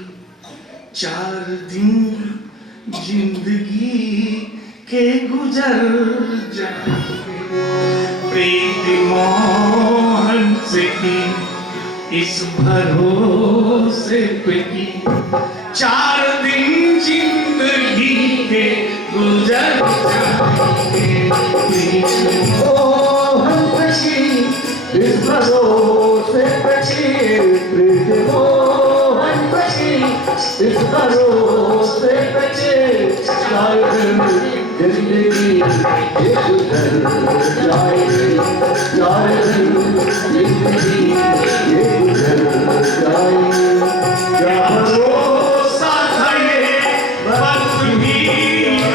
4 दिन जिंदगी के गुजर जाएंगे। प्रीति मोहन से की इस भरोसे पे की 4 दिन जिंदगी के गुजर जाएंगे। मोहन पे की इस भरोसे पे की, प्रीति मोहन पे की इस भरोसे पे की, शायद जिंदगी ये गुजर जाएगी, शायद जिंदगी ये गुजर जाएगी। क्या भरोसा था ये वक्त भी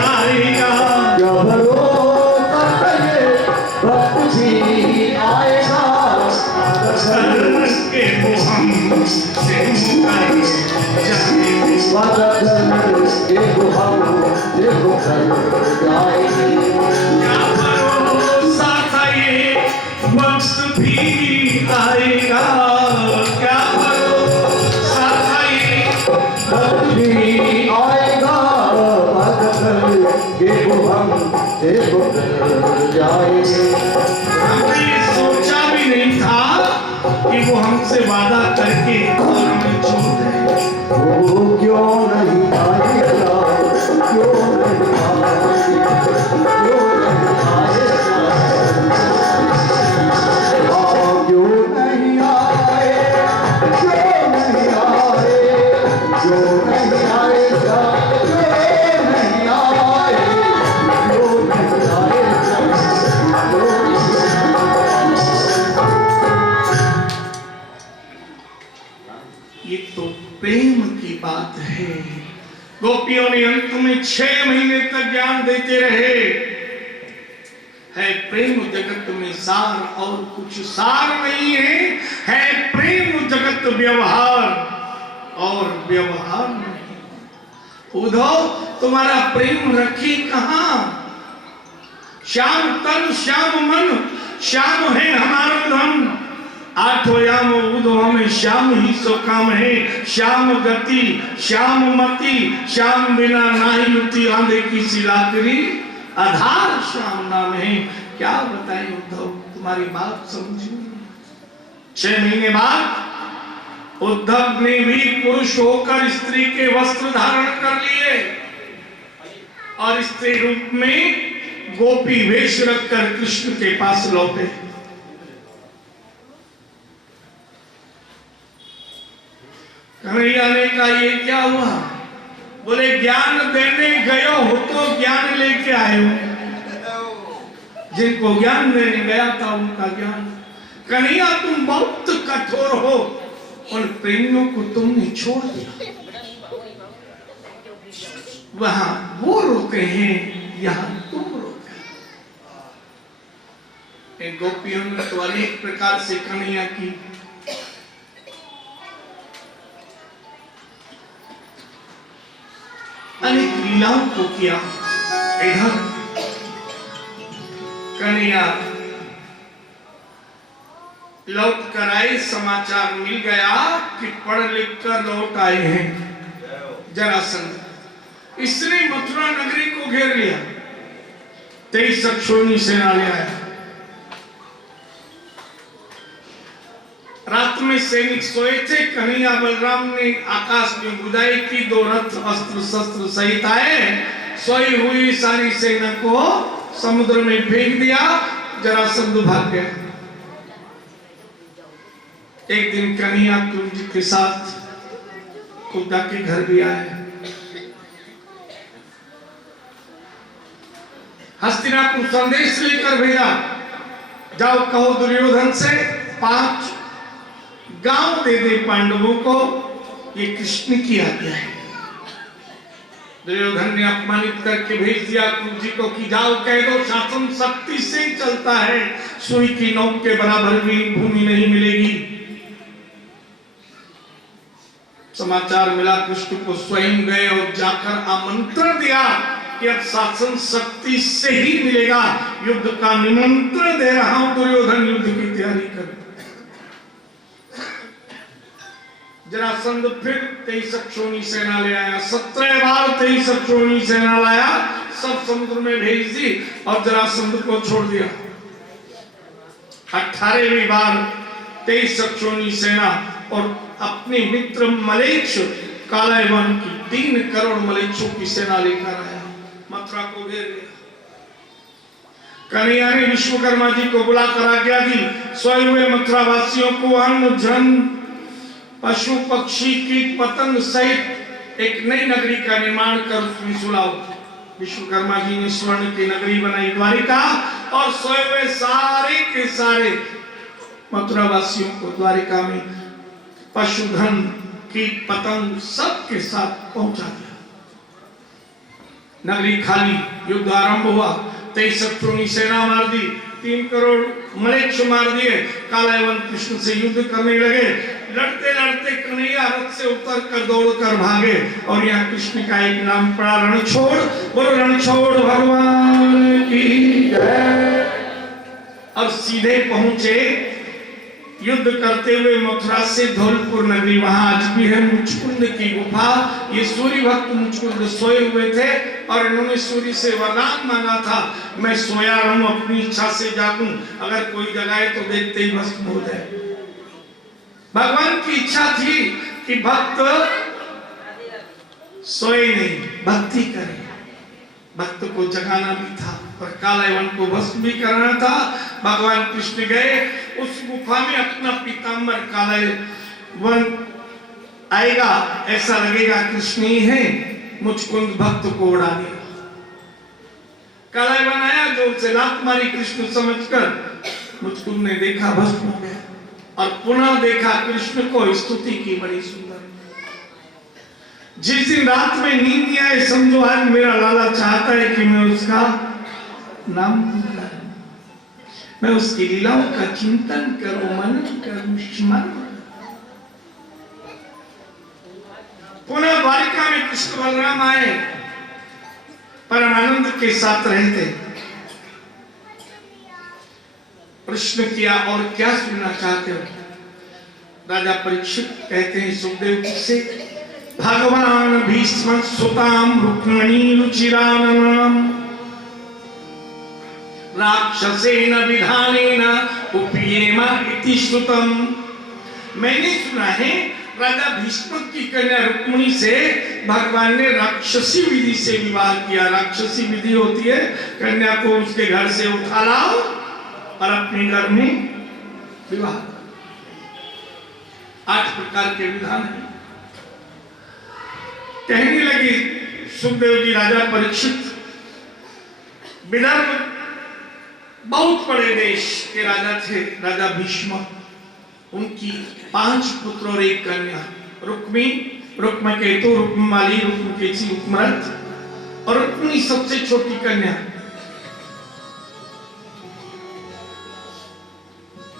आएगा, क्या भरोसा है वक्त भी आएगा, के वो हम से मुकाए जाएंगे। वादा करके वो हम देखो कर जाएंगे। क्या भरोसा था ये वक्त भी आएगा, क्या भरोसा था ये वक्त भी आएगा, वादा करके वो हम देखो कर जाएंगे। हमने सोचा भी नहीं था कि वो हमसे वादा करके और हमें छोड़ देंगे। वो क्यों नहीं आएगा, क्यों नहीं आएगा, क्यों नहीं आएगा, क्यों नहीं आए, क्यों नहीं आए, क्यों नहीं आएगा, क्यों नहीं आए, क्यों नहीं सुनते रहे। है प्रेम जगत में सार और कुछ सार नहीं है प्रेम जगत व्यवहार और व्यवहार नहीं। उद्धव तुम्हारा प्रेम रखी कहां? श्याम तन श्याम मन श्याम है हमारा धन। आठों याम उद्धव में श्याम ही सो काम है। श्याम गति श्याम मति श्याम बिना नाही लुटी आंधे की सिलाकरी आधार श्याम नाम है। क्या बताएं उद्धव तुम्हारी बात समझी। 6 महीने बाद उद्धव ने भी पुरुष होकर स्त्री के वस्त्र धारण कर लिए और स्त्री रूप में गोपी वेश रखकर कृष्ण के पास लौटे। कन्हैया ने कहा ये क्या हुआ? बोले ज्ञान देने गए हो तो ज्ञान लेके आए हो। जिनको ज्ञान देने गया था उनका ज्ञान। कन्हैया तुम बहुत कठोर हो और प्रेमियों को तुमने छोड़ दिया। वहां वो रोके हैं यहां तुम रोके। गोपियों ने तो अनेक प्रकार से कन्हैया की अनेक लीलाओं को किया। इधर कन्हैया लौट कर आए, समाचार मिल गया कि पढ़ लिख कर लौट आए हैं जरासंध। इसने मथुरा नगरी को घेर लिया। 23 अक्षोहिणी सेना ले आया। रात में सैनिक सोए थे। कन्हैया बलराम ने आकाश में बुदाई की। 2 रथ अस्त्र शस्त्र सहित आए। सोई हुई सारी सेना को समुद्र में फेंक दिया। जरासंध भाग गया। एक दिन कन्हैया कुंज के साथ कुंता के घर भी आए। हस्तिनापुर संदेश लेकर भेजा, जाओ कहो दुर्योधन से 5 गांव दे दे पांडवों को। ये कृष्ण की आज्ञा है। दुर्योधन ने अपमानित करके भेज दिया कुंती को कि जाओ कह दो शासन शक्ति से चलता है। सुई की नोक के बराबर भी भूमि नहीं मिलेगी। समाचार मिला, कृष्ण को स्वयं गए और जाकर आमंत्रण दिया कि अब शासन शक्ति से ही मिलेगा। युद्ध का निमंत्रण दे रहा हूं, दुर्योधन युद्ध की तैयारी कर। जरासंध फिर 23 अक्षोहिणी सेना ले आया। 17 बार 23 अक्षोहिणी सेना लाया, सब समुद्र में भेज दी और जरासंध को छोड़ दिया। 18वीं बार 23 अक्षोहिणी सेना और अपने मित्र मलेच्छ कालायवन की 3 करोड़ मलेच्छों की सेना लेकर आया। मथुरा को घेर लिया। कन्हैया ने विश्वकर्मा जी को बुलाकर आज्ञा दी, सोए हुए मथुरा वासियों को अन्न जन पशु पक्षी कीट पतंग सहित एक नई नगरी का निर्माण कर उसमें सुलाओ। विश्वकर्मा जी ने स्वर्ण की नगरी बनाई द्वारिका और सोए हुए सारे के सारे मथुरा वासियों को द्वारिका में पशुधन कीट पतंग सब के साथ पहुंचा दिया। नगरी खाली। युद्ध आरंभ हुआ। 23 अक्षोहिणी सेना मार दी। 3 करोड़ मलेच्छ मार दिए। कालायवन कृष्ण से युद्ध करने लगे। लड़ते लड़ते कन्हैया रथ से उतर कर दौड़ कर भागे और यहाँ कृष्ण का एक नाम पड़ा, रणछोड़। बोलो रणछोड़ भगवान की जय। और सीधे पहुंचे युद्ध करते हुए मथुरा से धौलपुर नगरी। वहां आज भी है मुचकुंद की गुफा। ये सूर्य भक्त मुचकुंद सोए हुए थे और इन्होंने सूर्य से वरदान मांगा था, मैं सोया रहूं अपनी इच्छा से जागूं, अगर कोई जगाए तो देखते ही भस्म हो जाए। भगवान की इच्छा थी कि भक्त सोए नहीं, भक्ति करे। भक्त को जगाना भी था और कालायवन को भस्म भी करना था। भगवान कृष्ण गए उस गुफा में। अपना पीतांबर कालायवन आएगा ऐसा लगेगा कृष्ण ही है, मुचकुंद भक्त को उड़ा दिया। कालायवन आया, जोर से लात मारी कृष्ण समझकर। मुचकुंद ने देखा भस्म हो गया और पुनः देखा कृष्ण को, स्तुति की बड़ी सुंदर। जिस दिन रात में नींद नहीं आए, समझो आज मेरा लाला चाहता है कि मैं उसका नाम पुकारूं, मैं उसकी लीलाओं का चिंतन करूं, मनन करूं, स्मरण करूं। पुनः द्वारिका में कृष्ण बलराम आए, परमानंद के साथ रहते। प्रश्न किया, और क्या सुनना चाहते हो? राजा परीक्षित कहते हैं सुखदेव जी से, भगवान भीष्म सुताम रुक्मणी रुचिराननाम राक्षसेन विधानेन उपयेम इति श्रुतम। मैंने सुना है राजा भीष्म की कन्या रुक्मिणी से भगवान ने राक्षसी विधि से विवाह किया। राक्षसी विधि होती है कन्या को उसके घर से उठा लाओ और अपने घर में विवाह। 8 प्रकार के विधान हैं। कहने लगी सुखदेव जी, राजा परीक्षित विदर्भ बहुत बड़े देश के राजा थे, राजा भीष्म। उनकी 5 पुत्र और 1 कन्या, रुक्मी, रुक्मकेतु, रुक्ममाली, रुक्मकेसी, रुक्मरथ और रुक्मिणी सबसे छोटी कन्या।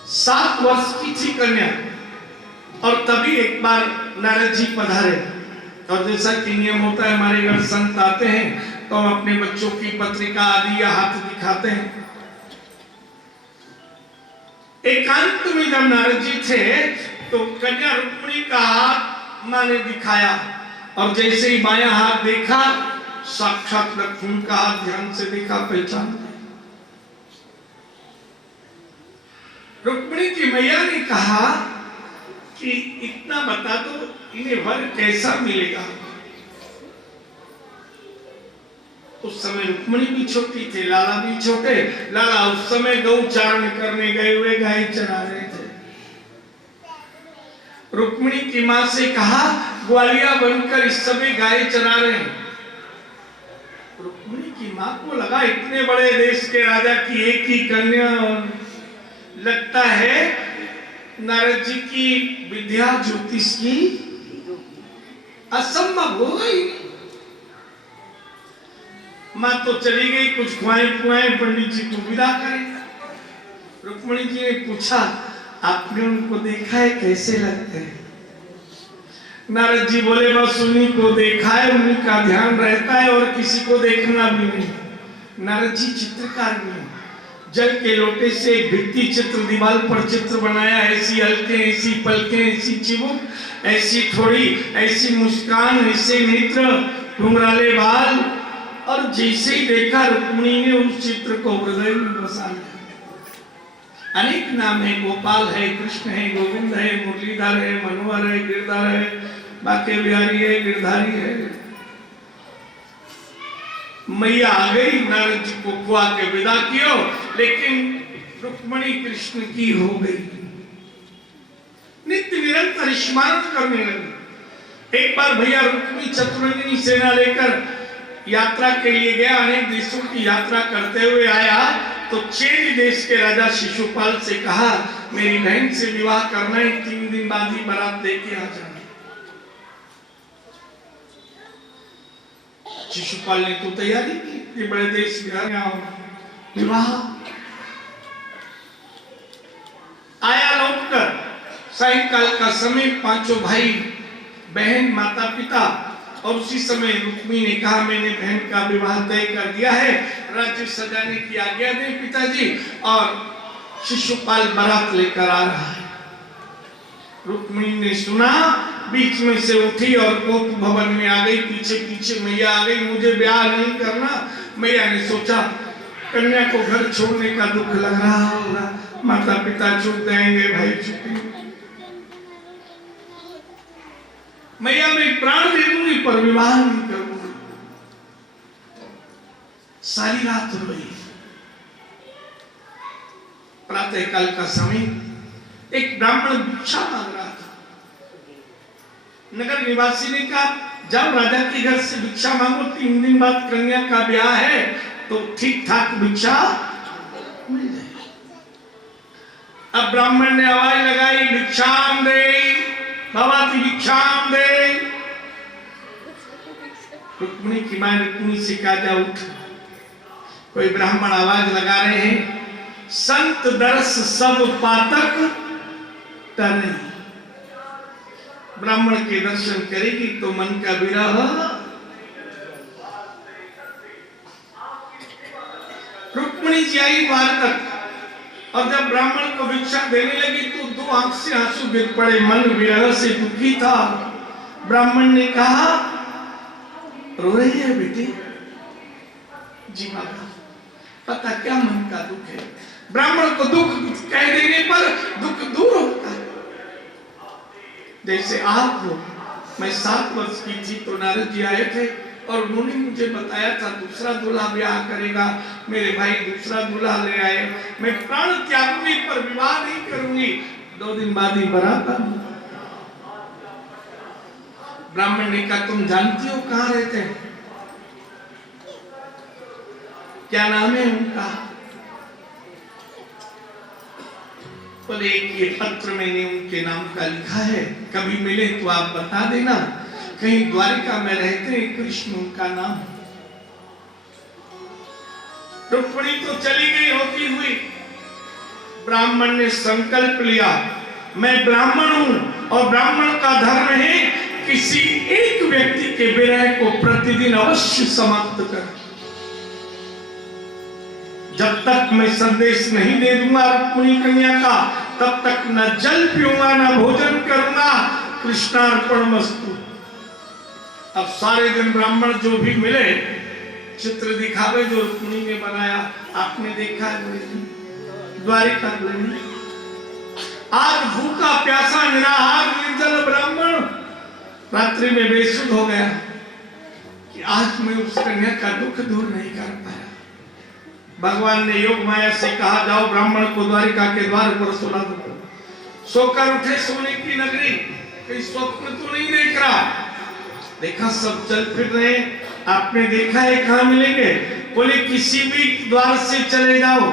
7 वर्ष की थी कन्या। और तभी एक बार नारद जी पधारे, और जैसा कि नियम होता है हमारे घर संत आते हैं तो हम अपने बच्चों की पत्रिका आदि या हाथ दिखाते हैं। एकांत में जब नारद जी थे तो कन्या रुक्मिणी का हाथ माँ ने दिखाया, और जैसे ही बायां हाथ देखा, साक्षात लक्ष्मण का हाथ ध्यान से देखा, पहचान। रुक्मिणी की मैया ने कहा कि इतना बता दो, इन्हें वर कैसा मिलेगा? उस समय रुक्मिणी भी छोटी थी, लाला भी छोटे। लाला उस समय गौ चारण करने गए हुए गाय चरा रहे थे। रुक्मिणी की मां से कहा, ग्वालिया बनकर इस समय गाय चरा रहे हैं। रुक्मिणी की मां को लगा इतने बड़े देश के राजा की एक ही कन्या, लगता है नारद जी की विद्या ज्योतिष की असंभव हो गई। मां तो चली गई, कुछ खुआएं पुआएं, पंडित जी को विदा करें। रुक्मिणी जी ने पूछा, आपने उनको देखा है, कैसे लगते हैं? नारद जी बोले, बस उन्हीं को देखा है, उन्हीं का ध्यान रहता है और किसी को देखना भी नहीं। नारद जी चित्रकार भी हैं। जल के लोटे से एक भित्ति चित्र, दीवार पर चित्र बनाया। ऐसी हल्के, ऐसी पलकें, ऐसी चिबुक, ऐसी ठोड़ी, ऐसी मुस्कान, ऐसे नेत्र, घुंघराले बाल। और जैसे ही देखा रुक्मिणी ने उस चित्र को हृदय में बसा लिया। अनेक नाम है, गोपाल है, कृष्ण है, गोविंद है, मुरलीधर है, मनोहर है, गिरधर है, बाके बिहारी है, गिरधारी है। मैया आ गई, नारद जी को खुआ के विदा किया, लेकिन रुक्मिणी कृष्ण की हो गई। नित्य निरंतर स्मरण करने लगी। एक बार भैया रुक्मिणी चतुरंगिनी सेना लेकर यात्रा के लिए गया, अनेक देशों की यात्रा करते हुए आया तो चेद देश के राजा शिशुपाल से कहा, मेरी बहन से विवाह करना है, 3 दिन बाद ही बारात लेके आ जाना। शिशुपाल ने तो तैयारी की, ये बड़े देश विवाह। आया लौटकर, सायंकाल का समय, 5 भाई बहन, माता पिता, और उसी समय रुक्मिणी ने कहा, मैंने बहन का विवाह तय कर दिया है, राज्य सजाने की आज्ञा दें पिताजी। और शिशुपाल बारात लेकर आ रहा है। रुक्मिणी ने सुना, बीच में से उठी और कोप भवन में आ गई। पीछे पीछे मैया आ गई, मुझे ब्याह नहीं करना। मैया ने सोचा कन्या को घर छोड़ने का दुख लग रहा होगा, माता पिता छूट जाएंगे, भाई छूटेंगे। मैया मैं प्राण दे दूंगी पर विवाह नहीं करूंगी। सारी रात रोई। प्रातः काल का समय, एक ब्राह्मण भिक्षा मांग रहा था। नगर निवासी ने कहा, जब राजा के घर से भिक्षा मांगो, 3 दिन बाद कन्या का ब्याह है तो ठीक ठाक भिक्षा मिल जाए। अब ब्राह्मण ने आवाज लगाई, भिक्षाम दे भवति भिक्षाम दे। रुक्मिणी की मां रुक्मिणी से कहा, जा उठ। कोई ब्राह्मण आवाज लगा रहे हैं, संत दर्श सब पातक तरे। ब्राह्मण के दर्शन करेगी तो मन का विरह। रुक्मिणी जी आई बाहर तक, और जब ब्राह्मण को भिक्षा देने लगी तो दो आंख से आंसू गिर पड़े। मन विरह से दुखी था। ब्राह्मण ने कहा, रो रही है बेटी? जी माता, पता क्या मन का दुख है। ब्राह्मण को दुख कह देने पर दुख दूर होता है। जैसे आप हो, मैं 7 वर्ष की थी तो नारद जी आए थे और उन्होंने मुझे बताया था दूसरा दूल्हा ब्याह करेगा। मेरे भाई दूसरा दूल्हा ले आए। मैं प्राण त्यागूंगी पर विवाह नहीं करूंगी। 2 दिन बाद ही बारात आई। ब्राह्मण ने कहा, तुम जानती हो कहाँ रहते हैं? क्या नाम है उनका? बोले, ये पत्र मैंने उनके नाम का लिखा है, कभी मिले तो आप बता देना। कहीं द्वारिका में रहते हैं, कृष्ण उनका नाम। रुक्मिणी तो चली गई होती हुई। ब्राह्मण ने संकल्प लिया, मैं ब्राह्मण हूं और ब्राह्मण का धर्म है किसी एक व्यक्ति के विरह को प्रतिदिन अवश्य समाप्त कर। जब तक मैं संदेश नहीं दे दूंगा रुक्मिणी कन्या का, तब तक न जल पीऊंगा न भोजन करूंगा। कृष्णार्पणमस्तु। अब सारे दिन ब्राह्मण जो भी मिले चित्र दिखावे जो रुक्मिणी ने बनाया। आपने देखा है द्वारिका में आज भूखा प्यासा निराहार निर्जल ब्राह्मण रात्रि में बेसुध हो गया कि आज मैं उस कन्या का दुख दूर नहीं कर पाया। भगवान ने योग माया से कहा, जाओ ब्राह्मण को द्वारिका के द्वार पर सुला दो। सोकर उठे सोने की नगरी, कहीं स्वप्न तो नहीं देख रहा। देखा सब चल फिर रहे। आपने देखा है कहां मिलेंगे? बोले किसी भी द्वार से चले जाओ।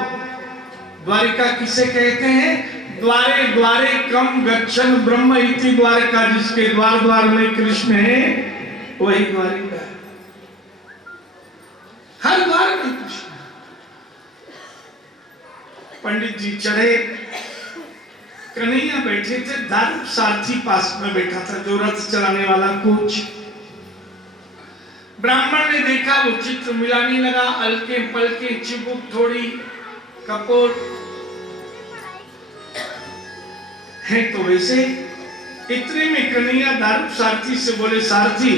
द्वारिका किसे कहते हैं? द्वारे द्वारे कम गच्छन ब्रह्म इति द्वारिका। जिसके द्वार द्वार में कृष्ण है वही द्वारिका है। हर द्वार में कृष्ण। पंडित जी चढ़े, कन्हैया बैठे थे, दारू सारथी पास में बैठा था, जो रथ चलाने वाला कोच। ब्राह्मण ने देखा, वो चित्र मिलाने लगा, हल्के पलके, चिबुक थोड़ी, कपोल है तो वैसे। इतने में कन्हैया दारू सारथी से बोले, सारथी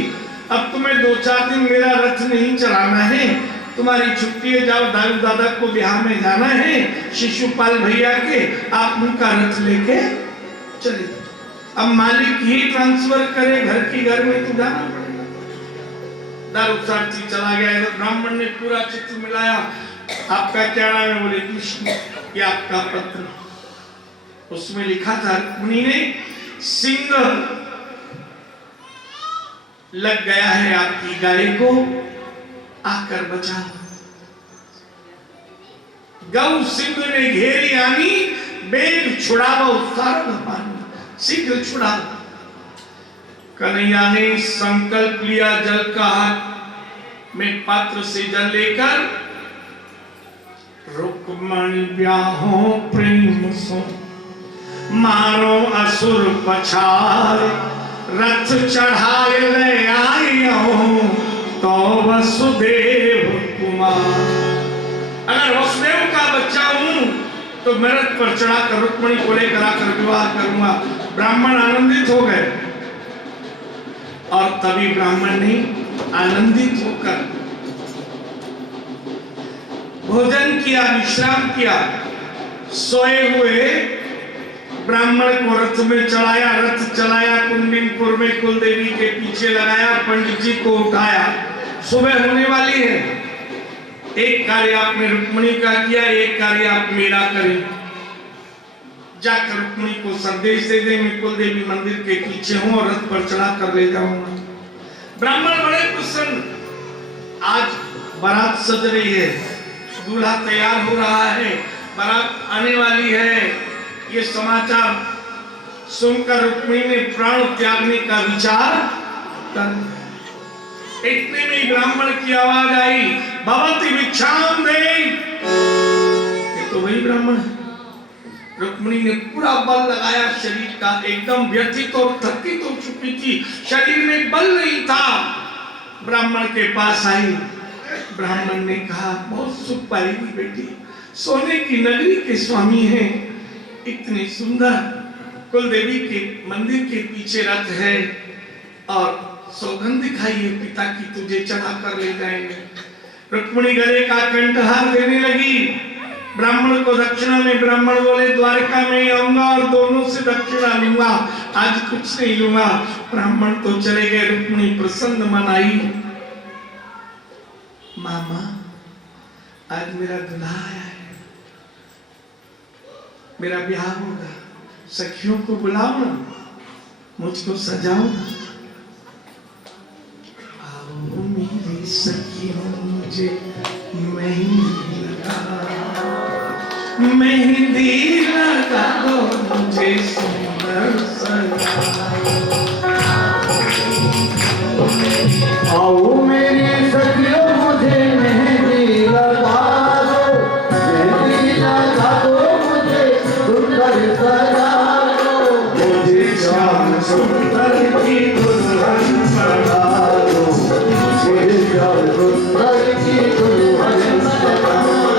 अब तुम्हें 2-4 दिन मेरा रथ नहीं चलाना है, तुम्हारी छुट्टी है, जाओ दारू दादा को ब्याह में जाना है, शिशुपाल भैया के, आप उनका रथ लेके चले। अब मालिक ही ट्रांसफर करे, घर की घर में तो जाना पड़ेगा। दारू सारथी चला गया। ब्राह्मण ने पूरा चित्र मिलाया। आपका क्या नाम है? बोले कृष्ण। ये आपका पत्र। उसमें लिखा था, रुक्मिणी ने, सिंह लग गया है आपकी गाय को, आकर बचाओ। गौ सिंह ने घेरी आनी, बेग छुड़ाओ सारण पानी। शीघ्र छुड़ाओ। कन्हैया ने संकल्प लिया, जल का हाथ में पात्र से जल लेकर, रुक्मिणी ब्याहो प्रेम सो मारो असुर पछाड़, रथ चढ़ाए ले आई हूं तो वसुदेव कुमार। अगर वसुदेव का बच्चा हूं तो मैं रथ पर चढ़ाकर रुक्मिणी को लेकर आकर विवाह करूंगा। ब्राह्मण आनंदित हो गए और तभी ब्राह्मण ने आनंदित होकर भोजन किया, विश्राम किया। सोए हुए ब्राह्मण को रथ में चढ़ाया, रथ चलाया, कुंडिनपुर में कुलदेवी के पीछे लगाया, पंडित जी को उठाया। सुबह होने वाली है। एक कार्य आपने रुक्मिणी का किया, एक कार्य आप मेरा करें। जाकर रुक्मिणी को संदेश दे दे, मैं कुलदेवी मंदिर के पीछे हूं और रथ पर चढ़ा कर ले जाऊंगा। ब्राह्मण बड़े प्रसन्न। आज बारात सज रही है, दूल्हा तैयार हो रहा है, बारात आने वाली है। ये समाचार सुनकर रुक्मिणी ने प्राण त्यागने का विचार कर। इतने में ब्राह्मण की आवाज आई, भवति भिक्षाम दे। ये तो वही ब्राह्मण है। रुक्मिणी ने पूरा बल लगाया, शरीर का एकदम व्यथित और थकित हो चुकी थी, शरीर में बल नहीं था। ब्राह्मण के पास आई, ब्राह्मण ने कहा, बहुत सुख पाएगी बेटी, सोने की नगरी के स्वामी हैं, इतनी सुंदर, कुलदेवी के मंदिर के पीछे रथ है और सौगंध दिखाई है पिता की, तुझे चढ़ा कर ले जाएंगे। रुक्मिणी गले का कंठहार देने लगी। ब्राह्मण को दक्षिणा में, ब्राह्मण बोले द्वारका में आऊंगा और दोनों से दक्षिणा लूंगा, आज कुछ नहीं लूंगा। ब्राह्मण तो चले गए, रुक्मिणी प्रसन्न मन आई। मामा आज मेरा दूल्हा आया है, मेरा ब्याह होगा, सखियों को बुलाओ ना, मुझको सजाओ ना। आओ मेरी सखियों मुझे मेहंदी लगा, मेहंदी लगा दो मुझे सुंदर सजा। आओ मेरी सखियों मुझे मेहंदी लगा दो, मेहंदी लगा दो मुझे सुंदर सजा दो, मुझे श्याम सुंदर की दुल्हन बना दो, मुझे श्याम सुंदर की दुल्हन बना दो।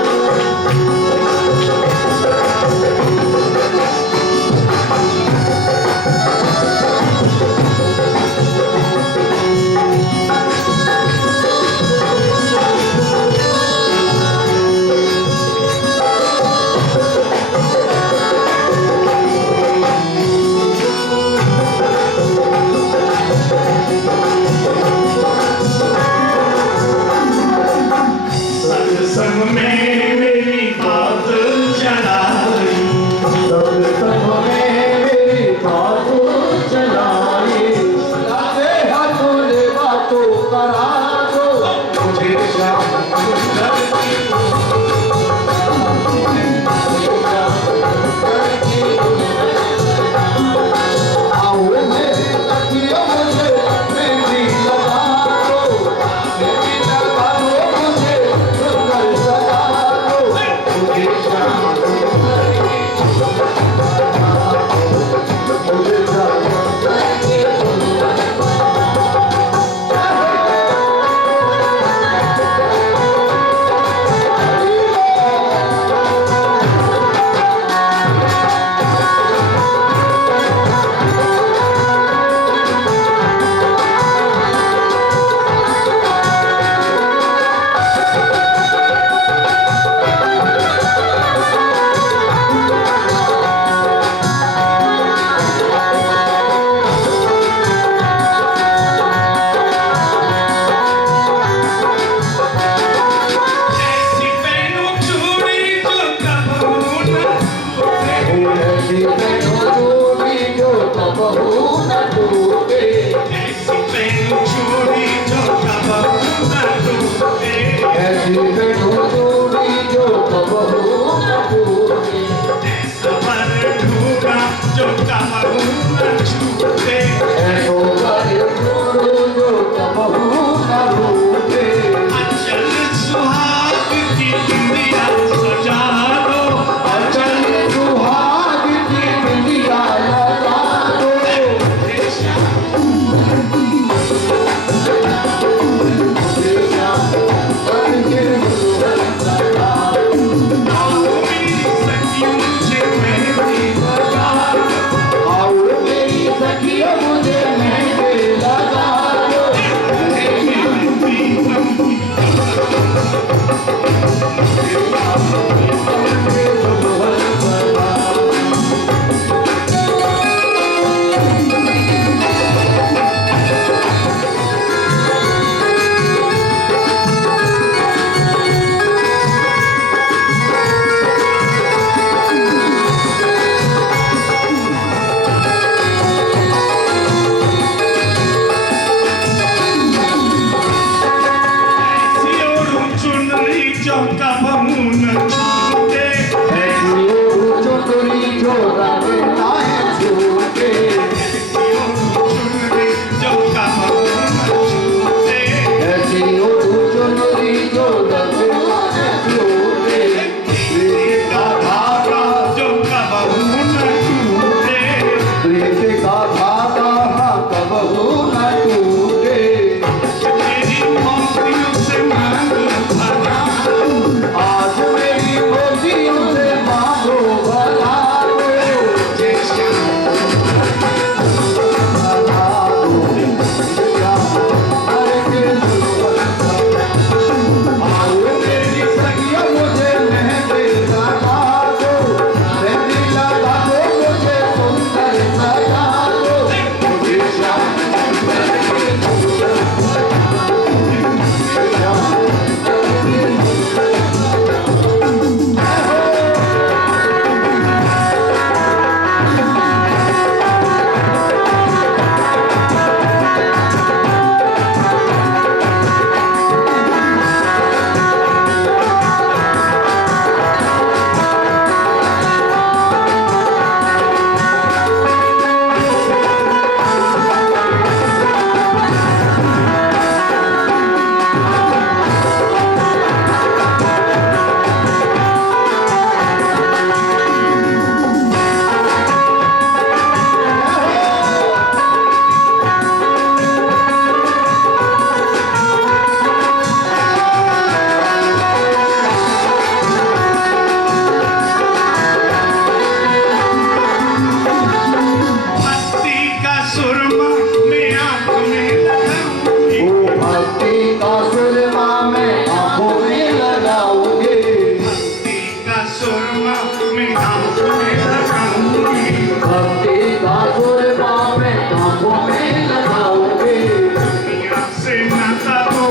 सुरमा में आंखों में लगाऊंगी भक्ति का सुरमा मैं आंखों में लगाऊंगी दुनिया से नाता तो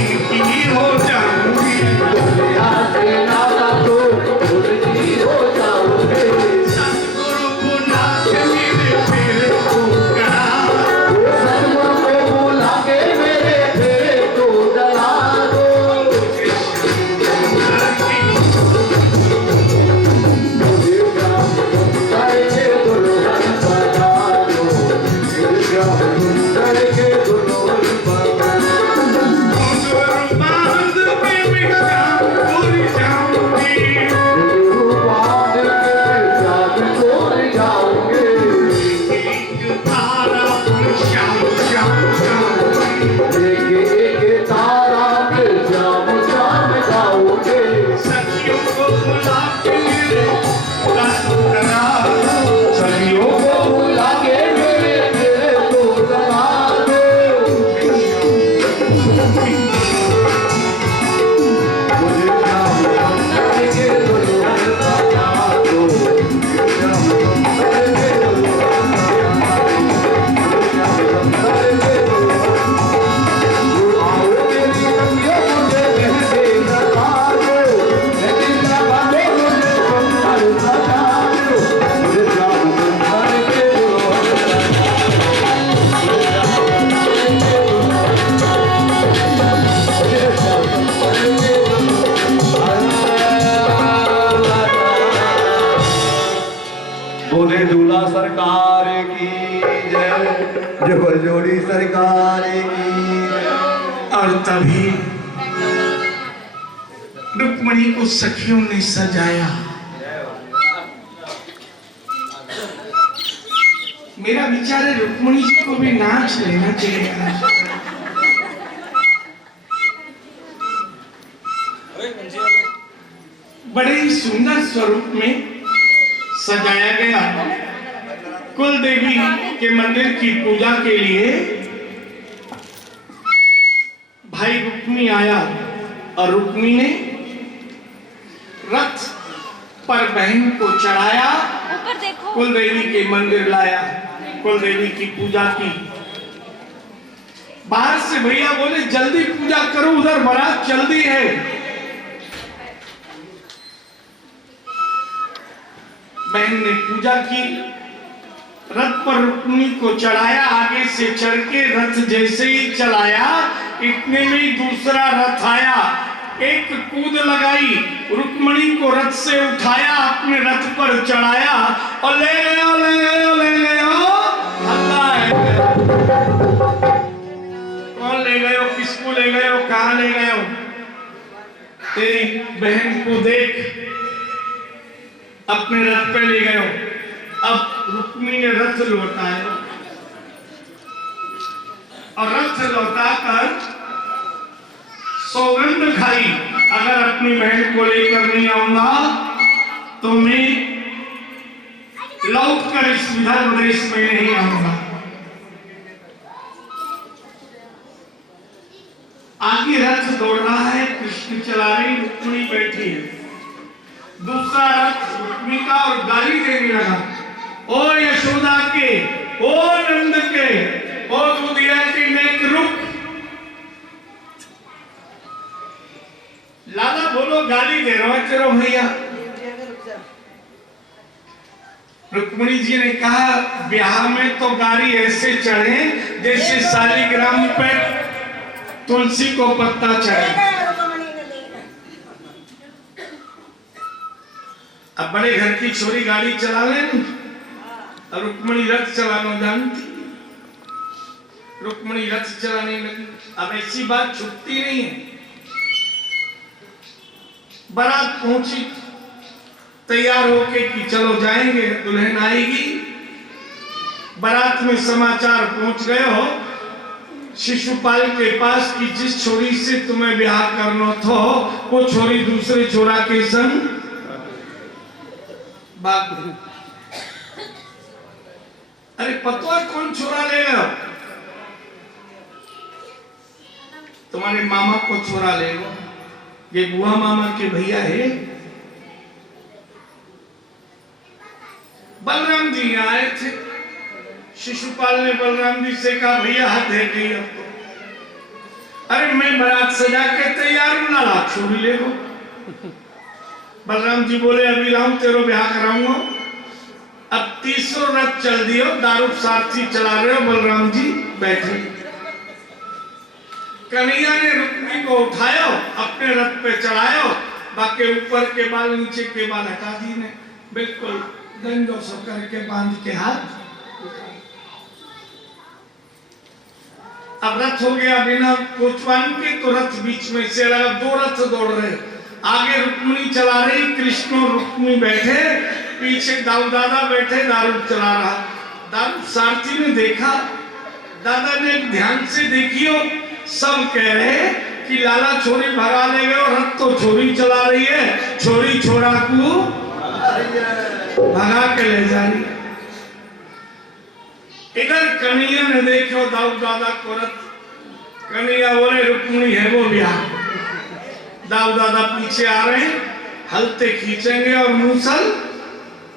इनकी हो जाऊंगी दुनिया से नाता तो उनकी हो जाऊंगी सतगुरु बुला के मेरे फेरे को करा सतगुरु को बुला के मेरे फेरे को डरा दो मुझे श्याम सुंदर के दुल्हन बना दो मुझे श्याम सुंदर के दुल्हन बना बांध के मैं शाम भूल जाऊंगी गुरु बांध के श्याम छोड़ जाऊंगे एक तारा श्याम श्याम जाऊंगी एक तारा के श्याम श्याम जाओगे सखियों को बुला के मेरे रस करा सखियों को बुला के मेरे फेरे को डरा दो मुझे श्याम सुंदर के दुल्हन बना दो मुझे श्याम सुंदर के दुल्हन बना दो मुझे श्याम सुंदर के दुल्हन आओ मेरी सखियों मुझे मेहंदी लगा दो मेहंदी लगा दो मुझे सुंदर सजा दो मुझे श्याम सुंदर के दुल्हन बोले दूल्हा सरकार की जय जो जोड़ी सरकार की जय। और तभी रुक्मणी को सखियों ने सजाया मेरा विचार है रुक्मणी जी को भी नाच लेना चाहिए बड़े ही सुंदर स्वरूप में सजाया गया कुल देवी के मंदिर की पूजा के लिए भाई रुक्मी आया और रुक्मी ने रथ पर बहन को चढ़ाया ऊपर देखो कुल देवी के मंदिर लाया कुल देवी की पूजा की बाहर से भैया बोले जल्दी पूजा करो उधर बारात जल्दी है बहन ने पूजा की रथ पर रुक्मिणी को चढ़ाया आगे से चढ़ के रथ जैसे ही चलाया इतने में ही दूसरा रथ आया एक कूद लगाई रुक्मिणी को रथ से उठाया अपने रथ पर चढ़ाया और ले गयो ले गयो ले गयो अल्लाह है कौन ले गयो किसको ले गयो कहां ले गयो तेरी बहन को देख अपने रथ पे ले गयो अब रुक्मिणी ने रथ लौटाया और रथ लौटाकर सौगंध खाई अगर अपनी बहन को लेकर नहीं आऊंगा तो मैं लौट कर इस विदर्भ देश में नहीं आऊंगा आगे रथ दौड़ रहा है कृष्ण चला रही रुक्मिणी बैठी है दूसरा रथ रुक्मिणी का और गाली देने लगा ओ यशोदा के ओ नंद के ओ दुधिया की नेक रुक लाला बोलो गाली दे रहा है चलो भैया रुक्मिणी जी ने कहा ब्याह में तो गाड़ी ऐसे चढ़े जैसे शालिग्राम पे तुलसी को पत्ता चढ़े अब बड़े घर की छोरी गाड़ी चला ले और रुक्मिणी रथ चलाना जानती रुक्मिणी रथ चलाने लगी अब ऐसी बात छुपती नहीं है बारात पहुंची तैयार होके कि चलो जाएंगे दुल्हन आएगी बारात में समाचार पहुंच गए हो शिशुपाल के पास कि जिस छोरी से तुम्हें ब्याह करना था वो छोरी दूसरे छोरा के संग बात अरे पतवा कौन छोरा लेगा तुम्हारे मामा को छोरा लेगा ये बुआ मामा के भैया है बलराम जी यहाँ आए थे। शिशुपाल ने बलराम जी से कहा भैया हद है गई अब तो। अरे मैं बारात सजा के तैयार हूं, लाला छोड़ी ले लो। बलराम जी बोले अभी राम तेरो ब्याह कराऊंगा। अब 300 रथ चल दियो, दारू सारथी चला रहे हो, बलराम जी बैठे। कन्हैया ने रुक्मिणी को उठायो, अपने रथ पे चढ़ायो, बाकी ऊपर के बाल नीचे के बाल हटा दी ने, बिल्कुल गंजो सो करके बांध के हाथ। अब रथ हो गया बिना कोचवान के, तो रथ बीच में से लगा, 2 रथ दौड़ रहे, आगे रुक्मिणी चला रही, कृष्ण और रुक्मिणी बैठे, पीछे दाऊ दादा बैठे, दारू चला रहा। दारू सारथी ने देखा, दादा ने ध्यान से देखियो, सब कह रहे कि लाला छोरी भगा ले गए और रथ तो छोरी चला रही है, छोरी छोरा को भगा के ले जा रही है। इधर कन्हैया ने देखो दाऊ दादा को रथ, कन्हैया बोले रुक्मिणी है वो ब्याह। दाऊ दादा पीछे आ रहे हैं, हलते खींचेंगे और मूसल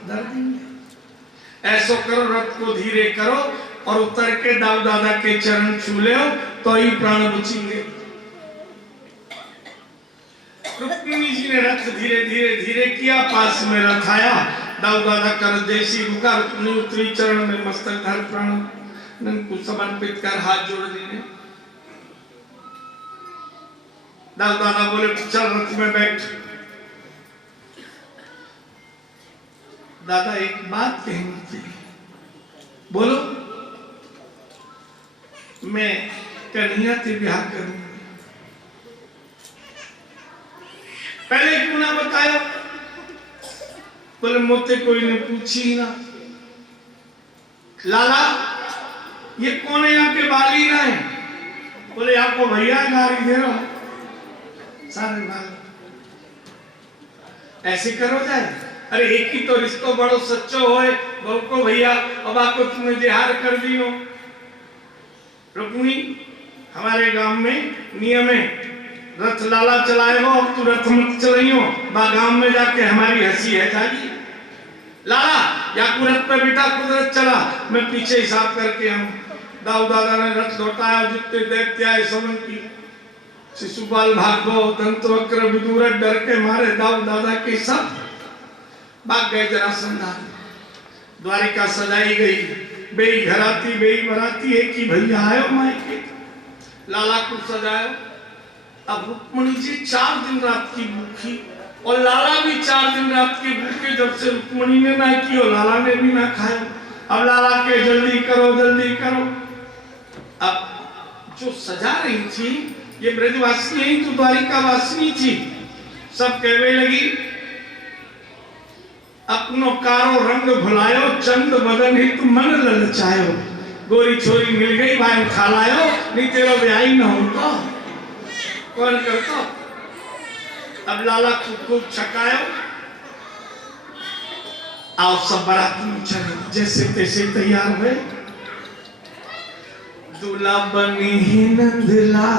धर देंगे। ऐसो करो, रथ को धीरे करो और उतर के दाऊ दादा के चरण छू ले तो ही प्राण बचेंगे। रुक्मिणी जी ने रथ धीरे धीरे धीरे किया, पास में रथ आया, दाऊ दादा कर जैसी रुका, रुक्मिणी उतरी, चरण में मस्तक धर प्राण को समर्पित कर हाथ जोड़ दिए। दाऊ दादा बोले चल रथ में बैठ। दादा एक बात कहनी थी, बोलो। मैं कन्हैया से ब्याह करूंगी, पहले क्यों ना बताया? बोले मोते कोई ने पूछी ना। लाला ये कौन है, यहाँ के बाली ना है? बोले आपको भैया गाली दे रहा सारे बाल। ऐसे करो जाए, अरे एक ही तो रिश्तो बड़ो सच्चो होए, बहु को भैया अब आपको तुमने जिहार कर दी हो। रुक्मिणी हमारे गांव में नियम है, रथ लाला चलाए हो, अब तू रथ मत चलाइयो, गांव में जाके हमारी हंसी है जागी। लाला या रथ पे बिठा, कुदरत चला, मैं पीछे हिसाब करके आऊं। दाऊ दादा ने रथ लौटाया, जितने दैत्य आए समन की, शिशुपाल भागो, दंतवक्र विदुर डर के मारे दाऊ दादा के सब भाग गए जरासंधान। द्वारिका सजाई गई, बेई घराती बेई बराती, एक ही भैया आयो मायके, लाला को सजायो। अब रुक्मिणी जी 4 दिन रात की भूखी और लाला भी 4 दिन रात की भूखे। जब से रुक्मिणी ने ना कियो, लाला ने भी ना खाया। अब लाला के जल्दी करो जल्दी करो। अब जो सजा रही थी ये ब्रजवासिनी ही तो द्वारिका वासिनी थी, सब कहने लगी अपनो कारो रंग भुलायो, चंद बदन हित मन ललचायो। गोरी छोरी मिल गई भाई खा लायो, नहीं तेरा ब्याह ही न होता कौन करता। अब लाला खूब छकायो, आओ सब बारात में चले, जैसे तैसे तैयार हुए। दूल्हा बनी ही नंदला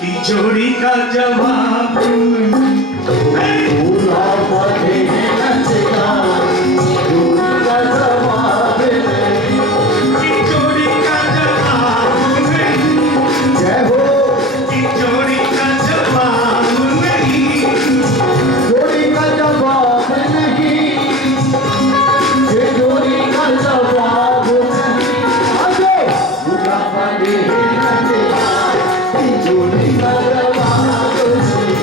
की जोड़ी का जवाब, दूल्हा बने नंदला जोड़ी का जवाब नहीं, की जोड़ी का जवाब नहीं, जय हो की जोड़ी का जवाब नहीं, जोड़ी का जवाब नहीं, ये जोड़ी का जवाब नहीं। आगे दूल्हा बने नंदला की जोड़ी का जवाब नहीं।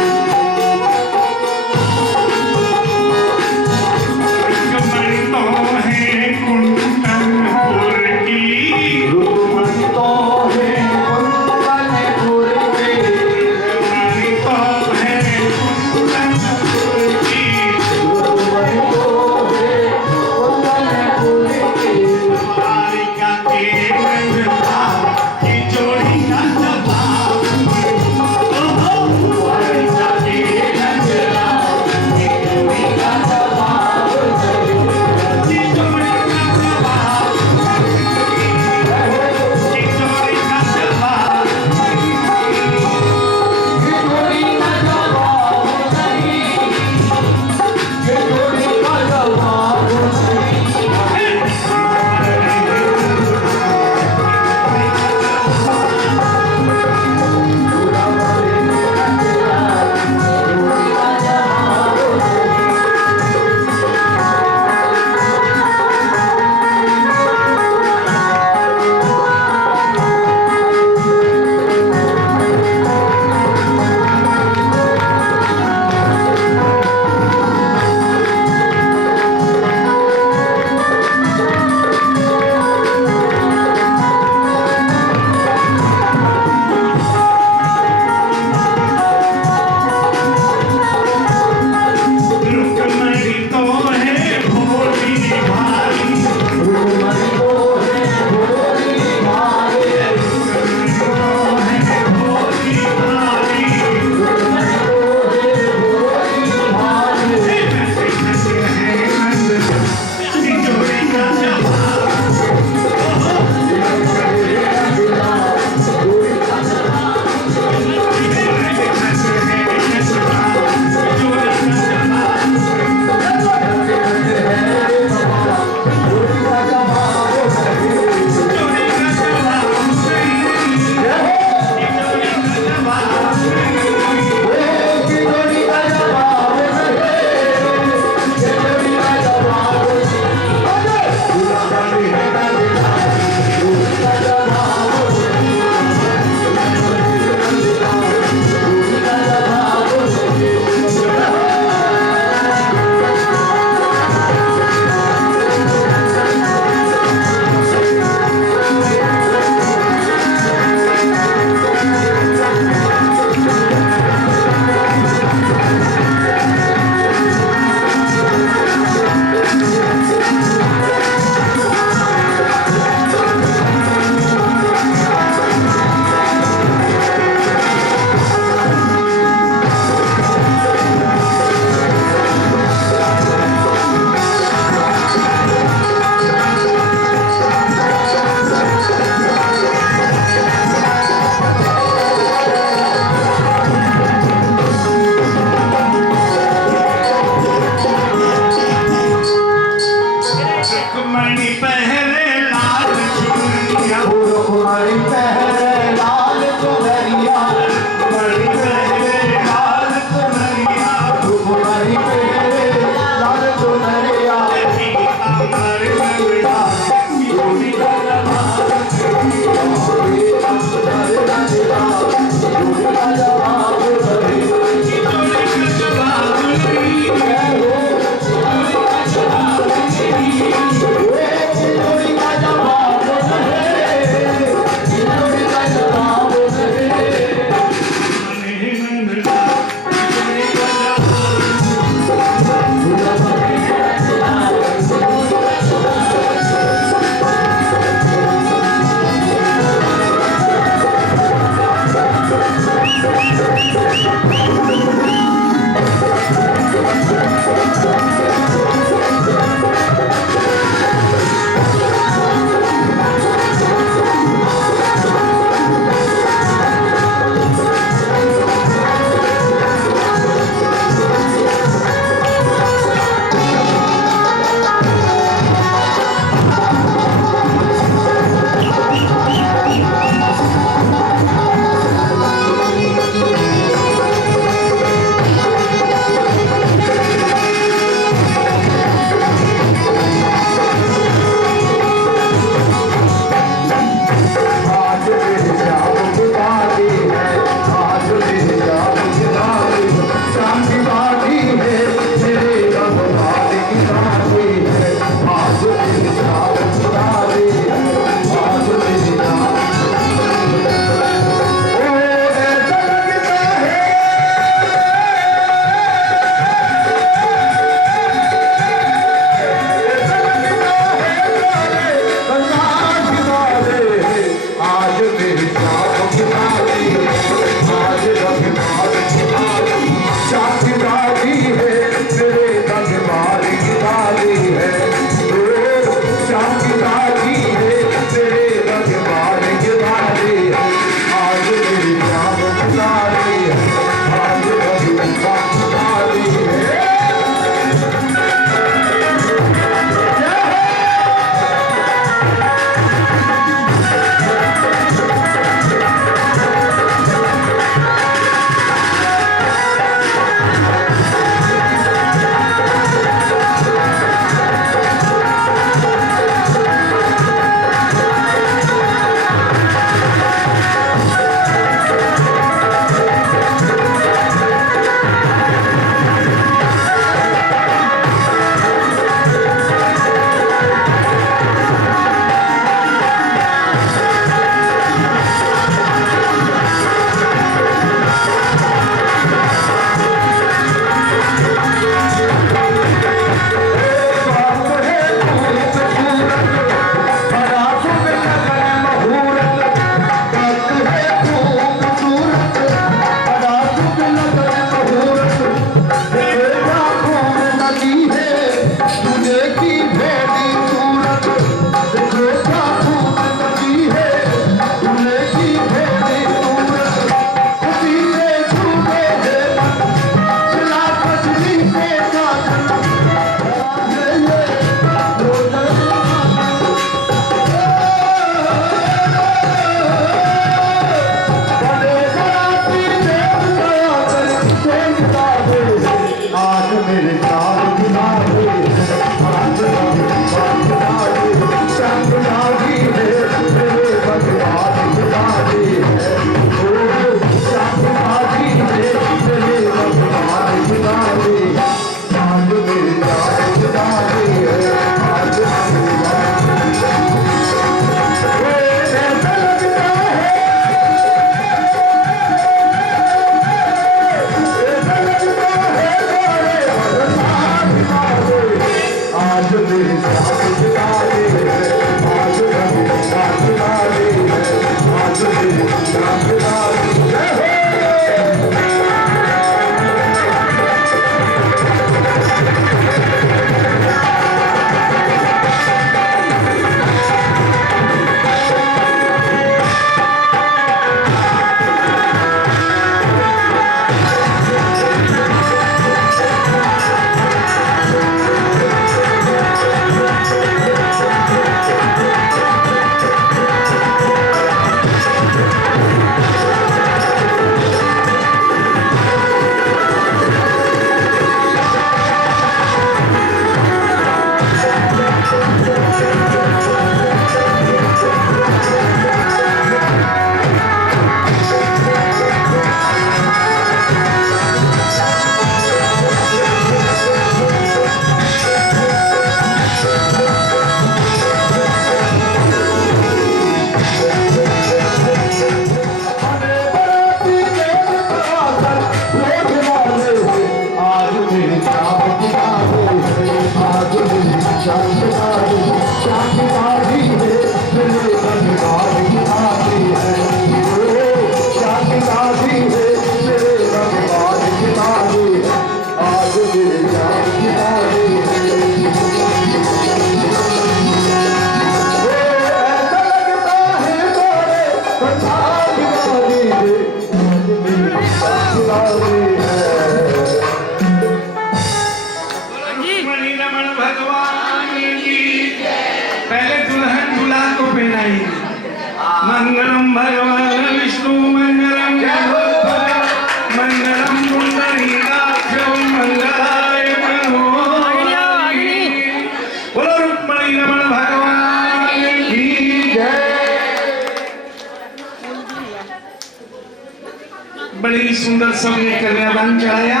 सुंदर सबने कन्यादान चढ़ाया।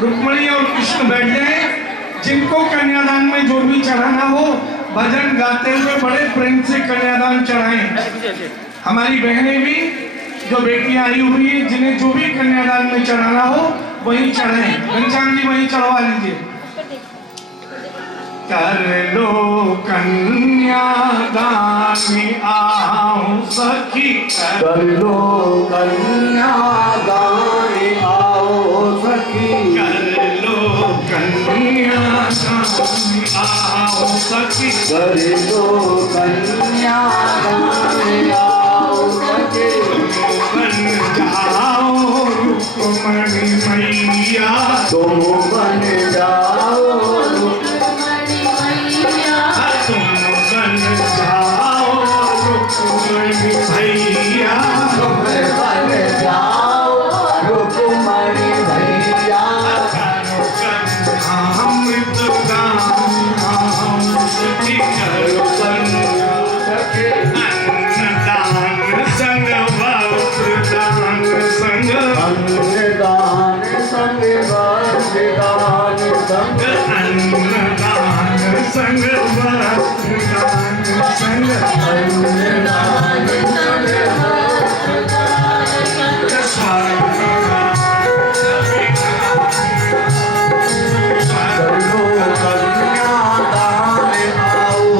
रुक्मणी और कृष्ण बैठ गए। जिनको कन्यादान में जो भी चढ़ाना हो भजन गाते हुए बड़े प्रेम से कन्यादान चढ़ाएं। हमारी बहनें भी जो बेटियां आई हुई है जिन्हें जो भी कन्यादान में चढ़ाना हो वहीं चढ़ाएं। घनश्याम जी वहीं चढ़वा लीजिए। कर लो कन्यादान आओ सखी कर लो कन्यादान आओ सखी कर लो कन्यादान आओ सखी कर लो कन्यादान आओ सखी बन जाओ रुक्मणी मैया तुम बन जाओ तुम बन जाओ रुक्मणी भैया तुम बन जाओ रुक्मणी भैया अमृत दान सखी करो सखी अन्नदान संग वस्त्र दान संग अन्नदान संग वस्त्रदान संग अन्नदान संग वस्त्र दान संग अन्नदान संग कर लो कन्यादान आओ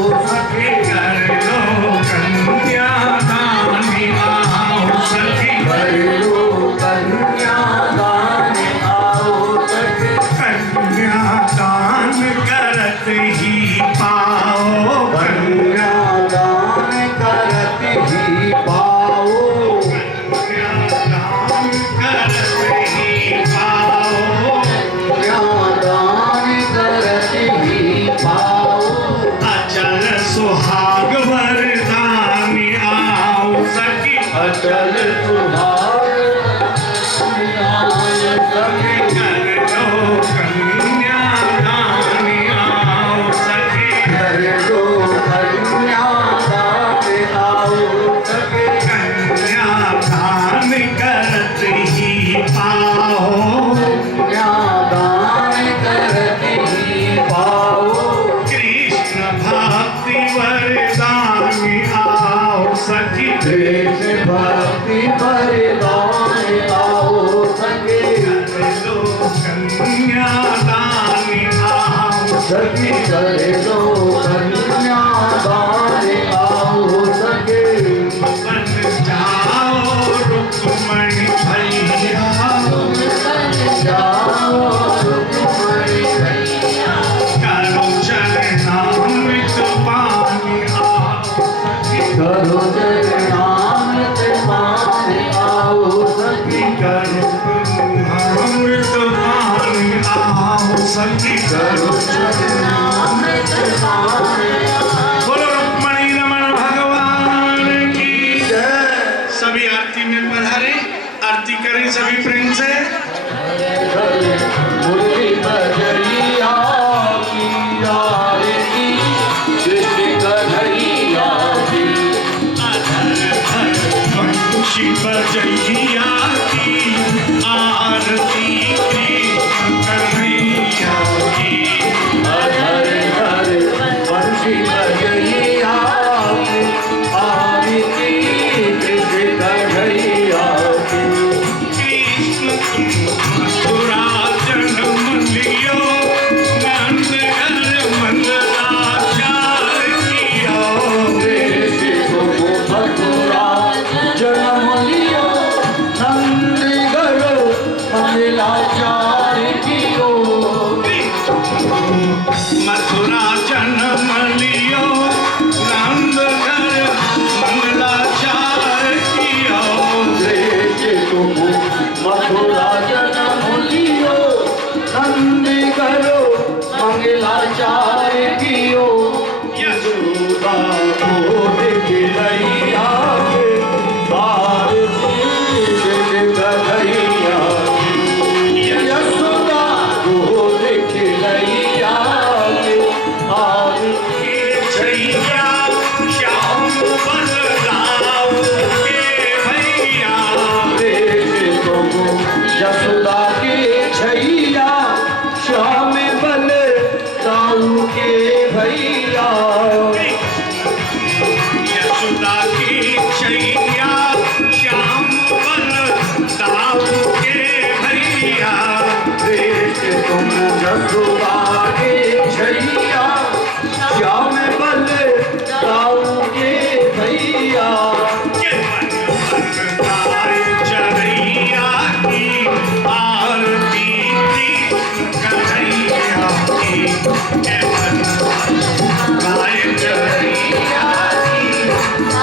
सखी कर लो कन्यादान आओ सखी कन्यादान करत ही पाओ कन्यादान करत ही पाओ कन्यादान करत ही पाओ कन्यादान करत ही पाओ अचल सुहाग वरदान आओ सखी अचल सुहाग सखी कर लो कन्यादान आओ सखी कर लो कन्यादान आओ सखी कन्यादान करत ही पाओ कन्यादान करत ही पाओ कृष्ण भक्ति वरदान आओ सखी कृष्ण भक्ति वरदान आओ सखी कर लो कन्यादान आओ सखी कर लो कन्यादान आओ सखी बन जाओ रुक्मणी भैया जाओ रुक्मणी भैया करो चरणामृत पानी आओ सखी करो चरणामृत पान आओ सखी करो अमृत पानी आओ सखी करो चरणामृत पान बोलो रुक्मणी रमण भगवान की जय सभी आरती में पधारे। आरती करें सभी प्रेम से। मुरली बजैया की आरती कृष्ण कन्हैया की वंशी बजैया की आरती कृष्ण कन्हैया की हर हर वंशी बजैया की आरती कृष्ण कन्हैया की कृष्ण तुम मथुरा जन्म लियो नंद घर मंगलाचार कियो कृष्ण को मथुरा जन्म लियो नंद गरो मंगलाचार कियो मथुरा जन्म लियो नंद घर मंगलाचार कियो मथुरा जन्म लियो नंद करो मंगलाचार कियो यशोदा को दिखलैया के भारती कन्हैया यशोदा रखवारे छैया श्याम बल गाऊंगे भैया के मन गाय चरैया की आरती कृष्ण कन्हैया की के मन गाय चरैया की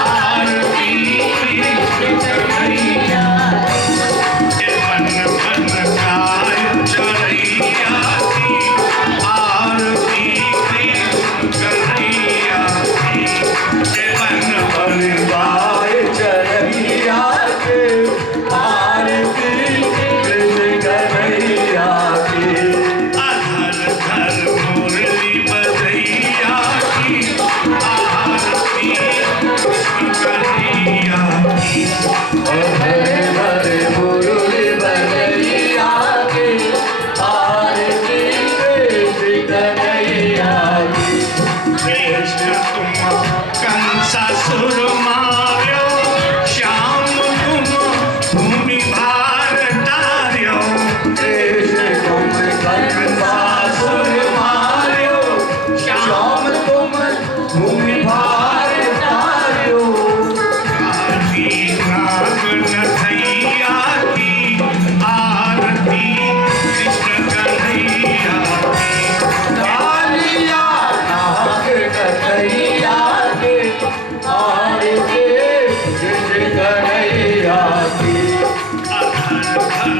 आरती कृष्ण कन्हैया के मन गाय चरैया की आरती कृष्ण कन्हैया की के मन गाय चरैया के आरती कृष्ण कन्हैया की अधर धर मुरली बजैया की आरती कृष्ण कन्हैया की हरे हरे मुरली बजैया के आरती कृष्ण कन्हैया की कृष्ण तुम कंसासुर मार्यो श्याम तुम भूमि भार तार्यो कृष्ण तुम कंसासुर मार्यो श्याम तुम भूमि भार तार्यो काली नाग नथैया की आरती कृष्ण कन्हैया की कालिया नाग कन्हैया के आरती कृष्ण कन्हैया की अधर धर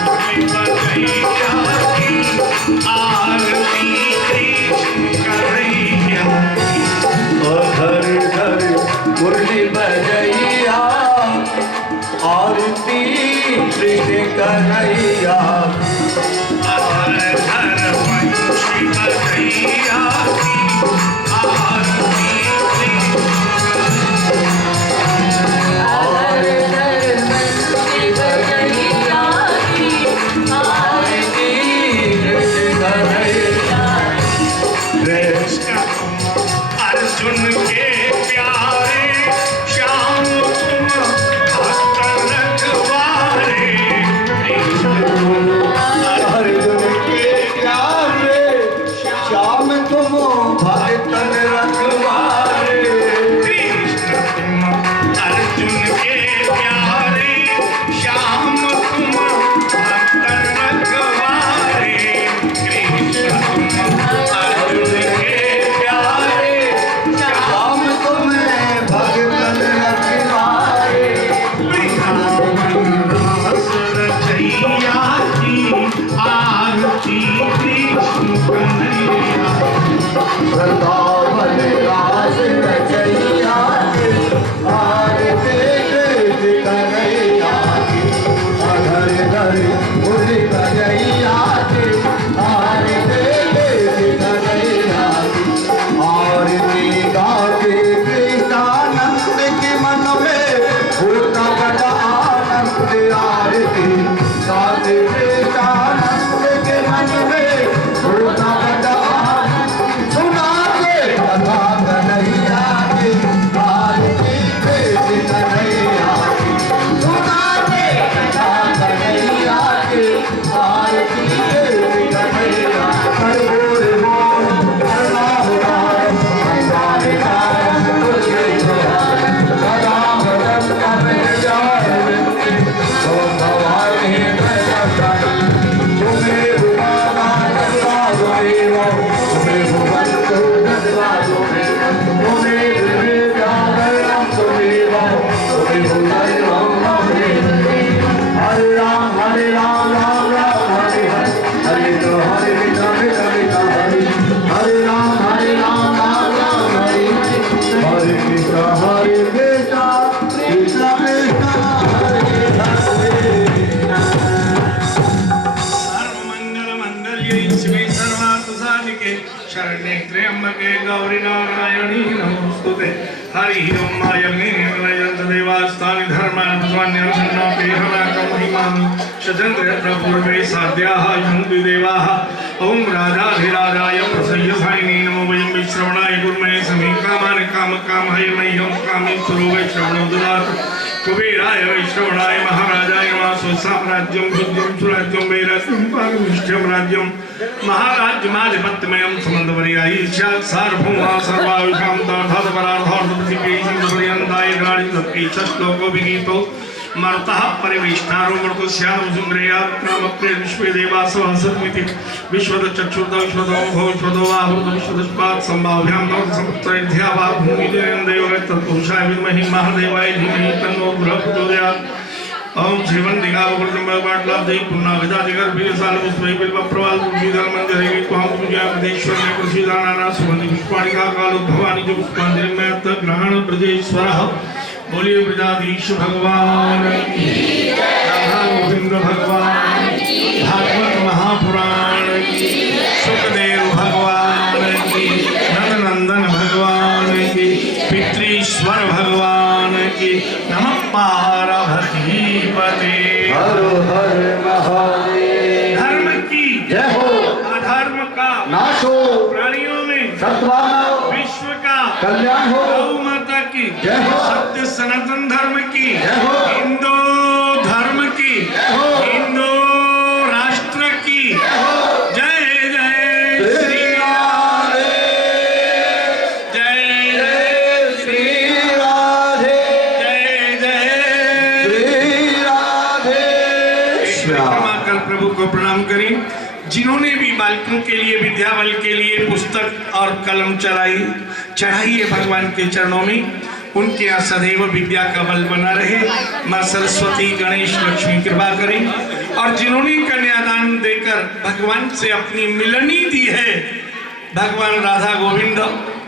मुरली बजैया की आरती कृष्ण कन्हैया की घर घर मुरली बजैया आरती कृष्ण कन्हैया अधर धर वंशी बजैया की आरती आरती कृष्ण कन्हैया कृष्ण तुम अर्जुन के प्यारे श्याम तुम भक्त रखवारे अर्जुन के प्यारे श्याम तुम भक्तन रखवारे कृष्ण तुम अर्जुन के प्यारे श्याम तुम भक्त रखवारे कृष्ण तुम अर्जुन के प्यारे श्याम तुम भक्तन रखवारे रचैया की आरती कृष्ण कन्हैया वृंदावन रास रचैया के आरती कृष्ण कन्हैया की घर घर मुरली बजैया के आरती कृष्ण कन्हैया की आरती गाके कृष्णानंद के मन में होता बड़ा आनंद आरती गाके कृष्णानंद के मन में होता बड़ा आनंद सुना के कथा कन्हैया की आरती कृष्ण कन्हैया की सुना के कथा कन्हैया की आरती कृष्ण कन्हैया हरि बोल बोल हर राम राम हरे राम तुझे जय सदा भजन अभय जय ओम भवानी प्रसन्न तुम्हें भुवाना जगदादेव तुम्हें भुवंतु जगदादेव तुम्हें दिव्य जागरण तुम्हें तुम्हें भुवंतु हरे राम राम राम हरे हरे हरे तो हरे कृष्ण कृष्ण हरे हरे राम राम राम हरे हरे कृष्ण कृष्ण कृष्ण हरे हरे सर्वमंगल मंगल्ये शिवे सर्वार्थ साधिके शरण्ये त्र्यंबके गौरी नारायणी नमोस्तुते हरि ओम मायमे निलयंत देवास्तानि धर्मान् स्वान्यर्षणोपि हलाकं महिमामि शतन्द्र पूर्वे साध्याः यन्ति देवाः ओम राजाधिराजाय प्रसय्यसायिने नमो वयं विश्रवणाय गुरुमे समे कामान् कामकामये मह्यं कामेश्वरो वै श्रवणो ददातु कुबेराय वैष्णवाय महाराजाय नमः साम्राज्यं भुज्यं सुराज्यं वैराज्यं पारमिष्ठ्यं राज्यं महाराज्यमाधिपत्यमयं समन्तवर्यायि सार्वभौमा सर्वाविषां दाधातपराधार्थप्रतिकेयं गाढितत्ति श्लोको विनीतो मर्तः परिवेष्टारो मृतस्याम सुंग्रयात् क्रामप्रिय विश्वे देवासो हसन्मिति विश्वद चक्षुर्द विश्वदो भव विश्वदो वाहुर्द विश्वदस्पात् संभाव्यां नव समुत्रैध्या वा भूमि देवरत् तत्पुरुषाय विद्महे महादेवाय धीमहि तन्नो प्रचोदयात् ओम जीवन दिगावृतम भगवान देव पुन्ना विदादिगर बीरसाल पुष्पै बिल्व प्रवाल तुलसीधर मंदिरे त्वां पूजा प्रदेश्वर में प्रसीदाना सुगंधि पुष्पाणिका काल भवानी जो पुष्पांजलि में तत् ग्रहण ब्रजेश्वरः बोलिए ब्रजाधीश भगवान की राधा गोविंद भगवान भागवत महापुराण की सुखदेव भगवान की नंदनंदन भगवान की पितृश्वर भगवान की नमः पार्वतीपते हर हर महादेव। धर्म की जय हो। अधर्म का नाश हो। प्राणियों में सद्भावना विश्व का कल्याण हो। गौ माता की जय हो। सत्य सनातन धर्म की जय हो। हिंदू धर्म की जय हो। हिंदू राष्ट्र की जय हो। जय जय श्री राधे। जय जय श्री राधे। जय जय श्री राधे। क्षमा कर प्रभु को प्रणाम करें जिन्होंने भी बालकों के लिए विद्याबल के लिए पुस्तक और कलम चढ़ाई है भगवान के चरणों में उनके यहाँ सदैव विद्या का बल बना रहे। माँ सरस्वती गणेश लक्ष्मी कृपा करें और जिन्होंने कन्यादान देकर भगवान से अपनी मिलनी दी है भगवान राधा गोविंद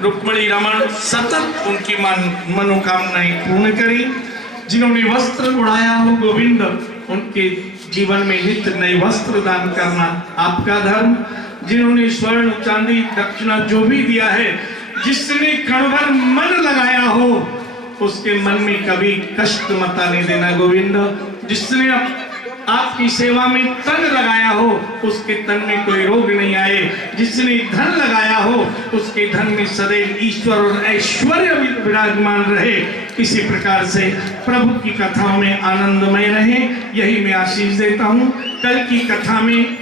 रुक्मणी रमन सतत उनकी मनोकामनाएं पूर्ण करें। जिन्होंने वस्त्र उड़ाया हो गोविंद उनके जीवन में नित्य नए वस्त्र दान करना आपका धर्म। जिन्होंने स्वर्ण चांदी दक्षिणा जो भी दिया है जिसने कण भर मन लगाया हो उसके मन में कभी कष्ट मत आने देना गोविंद। जिसने आपकी सेवा में तन लगाया हो उसके तन में कोई रोग नहीं आए। जिसने धन लगाया हो उसके धन में सदैव ईश्वर और ऐश्वर्य विराजमान रहे। इसी प्रकार से प्रभु की कथाओं में आनंदमय रहे यही मैं आशीष देता हूँ। कल की कथा में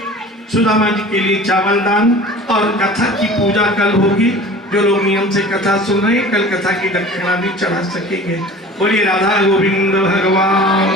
सुदामा जी के लिए चावल दान और कथा की पूजा कल होगी। जो लोग नियम से कथा सुन रहे हैं कल कथा की दक्षिणा भी चढ़ा सकेंगे। बोलिए राधा गोविंद भगवान।